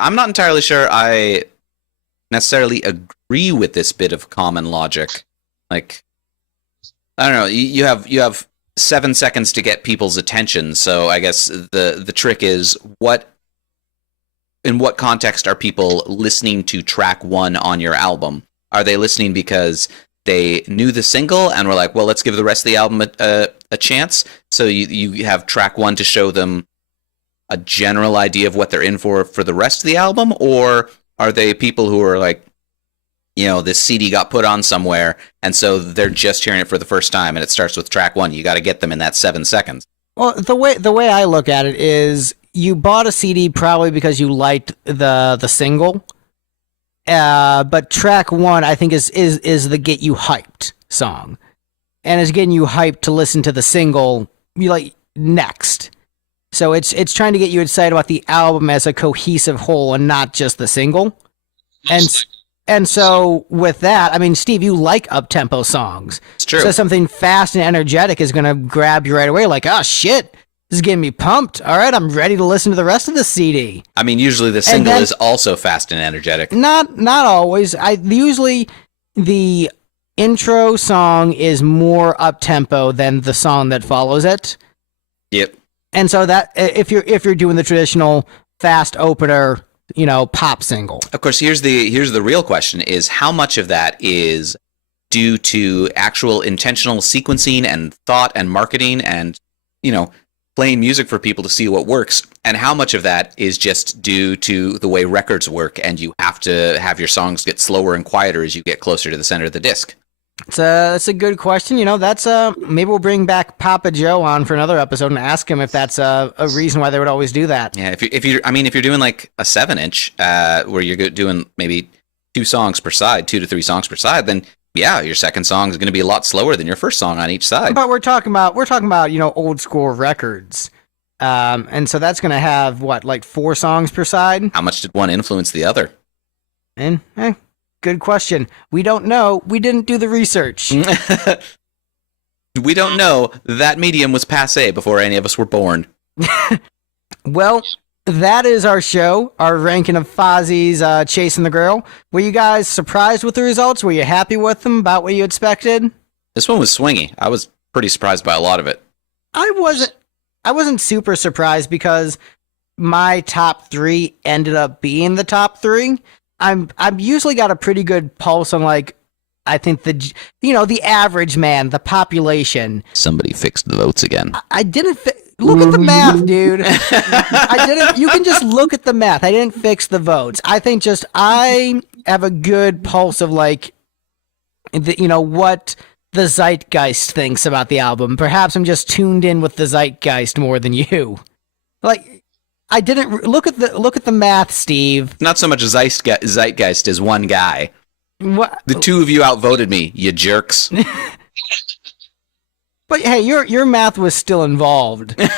I'm not entirely sure I necessarily agree with this bit of common logic. Like, I don't know, you have 7 seconds to get people's attention, so I guess the trick is in what context are people listening to track 1 on your album? Are they listening because they knew the single and were like, well, let's give the rest of the album a chance? So you have track 1 to show them a general idea of what they're in for the rest of the album? Or are they people who are like, this CD got put on somewhere, and so they're just hearing it for the first time, and it starts with track 1. You got to get them in that 7 seconds. Well, the way I look at it is, you bought a CD probably because you liked the single, but track 1 I think is the get you hyped song, and is getting you hyped to listen to the single next. So it's trying to get you excited about the album as a cohesive whole and not just the single. And so with that, I mean, Steve, you like up-tempo songs. It's true. So something fast and energetic is going to grab you right away. Like, oh, shit, this is getting me pumped. All right, I'm ready to listen to the rest of the CD. I mean, usually the single is also fast and energetic. Not always. Usually the intro song is more up-tempo than the song that follows it. Yep. And so that if you're doing the traditional fast opener, pop single. Of course, here's the real question: is how much of that is due to actual intentional sequencing and thought and marketing and playing music for people to see what works, and how much of that is just due to the way records work, and you have to have your songs get slower and quieter as you get closer to the center of the disc? That's a good question. That's maybe we'll bring back Papa Joe on for another episode and ask him if that's a reason why they would always do that. Yeah, if you're doing like a 7-inch where you're doing maybe 2 songs per side, 2 to 3 songs per side, then yeah, your second song is going to be a lot slower than your first song on each side. But we're talking about old school records. And so that's going to have, what, like 4 songs per side? How much did one influence the other? And, good question. We don't know. We didn't do the research. We don't know. That medium was passé before any of us were born. Well, that is our show, our ranking of Fozzy's Chasing the Grail. Were you guys surprised with the results? Were you happy with them, about what you expected? This one was swingy. I was pretty surprised by a lot of it. I wasn't super surprised because my top 3 ended up being the top 3. I've usually got a pretty good pulse on, like, I think the average man, the population. Somebody fixed the votes again. I didn't look at the math, dude. I didn't. You can just look at the math. I didn't fix the votes. I think just I have a good pulse of, like, what the zeitgeist thinks about the album. Perhaps I'm just tuned in with the zeitgeist more than you. Like, I didn't look at the math, Steve. Not so much a zeitgeist as one guy. What? The 2 of you outvoted me, you jerks. But hey, your math was still involved. And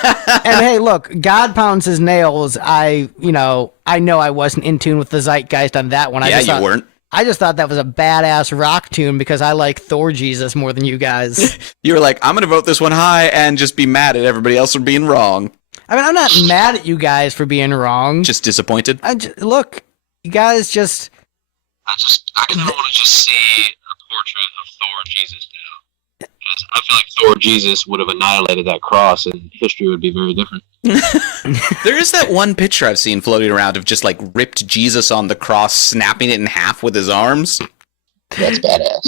hey, look, God pounds his nails. I know I wasn't in tune with the zeitgeist on that one. Yeah, you weren't. I just thought that was a badass rock tune because I like Thor Jesus more than you guys. You were like, I'm going to vote this one high and just be mad at everybody else for being wrong. I mean, I'm not mad at you guys for being wrong. Just disappointed? Look, you guys just... I kind of want to just see a portrait of Thor Jesus now. Because I feel like Thor Jesus would have annihilated that cross and history would be very different. There is that one picture I've seen floating around of just like ripped Jesus on the cross, snapping it in half with his arms. That's badass.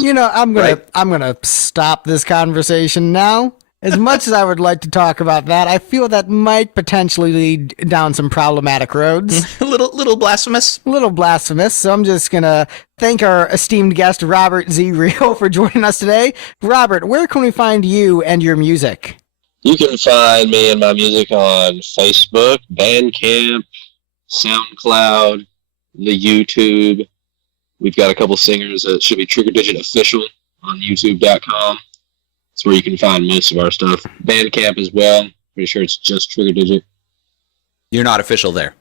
I'm gonna stop this conversation now. As much as I would like to talk about that, I feel that might potentially lead down some problematic roads. A little blasphemous. A little blasphemous. So I'm just gonna thank our esteemed guest Robert Z. Real for joining us today. Robert, where can we find you and your music? You can find me and my music on Facebook, Bandcamp, SoundCloud, the YouTube. We've got a couple singers that should be Trigger Digit Official on YouTube.com. That's where you can find most of our stuff. Bandcamp as well. Pretty sure it's just Trigger Digit. You're not official there.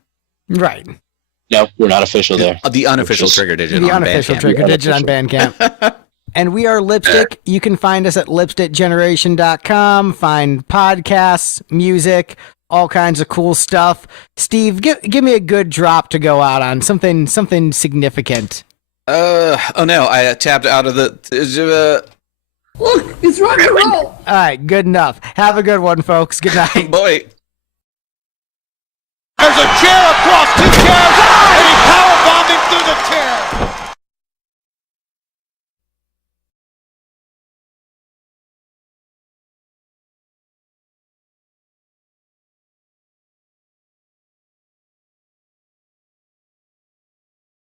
Right. No, we're not official there. The unofficial Trigger Digit The on unofficial Bandcamp. Trigger Digit on Bandcamp. And we are Lipstick. You can find us at lipstickgeneration.com. Find podcasts, music, all kinds of cool stuff. Steve, give me a good drop to go out on. Something significant. Oh no, I tapped out of the... Look, it's rock and roll. All right, good enough. Have a good one, folks. Good night. Boy. There's a chair across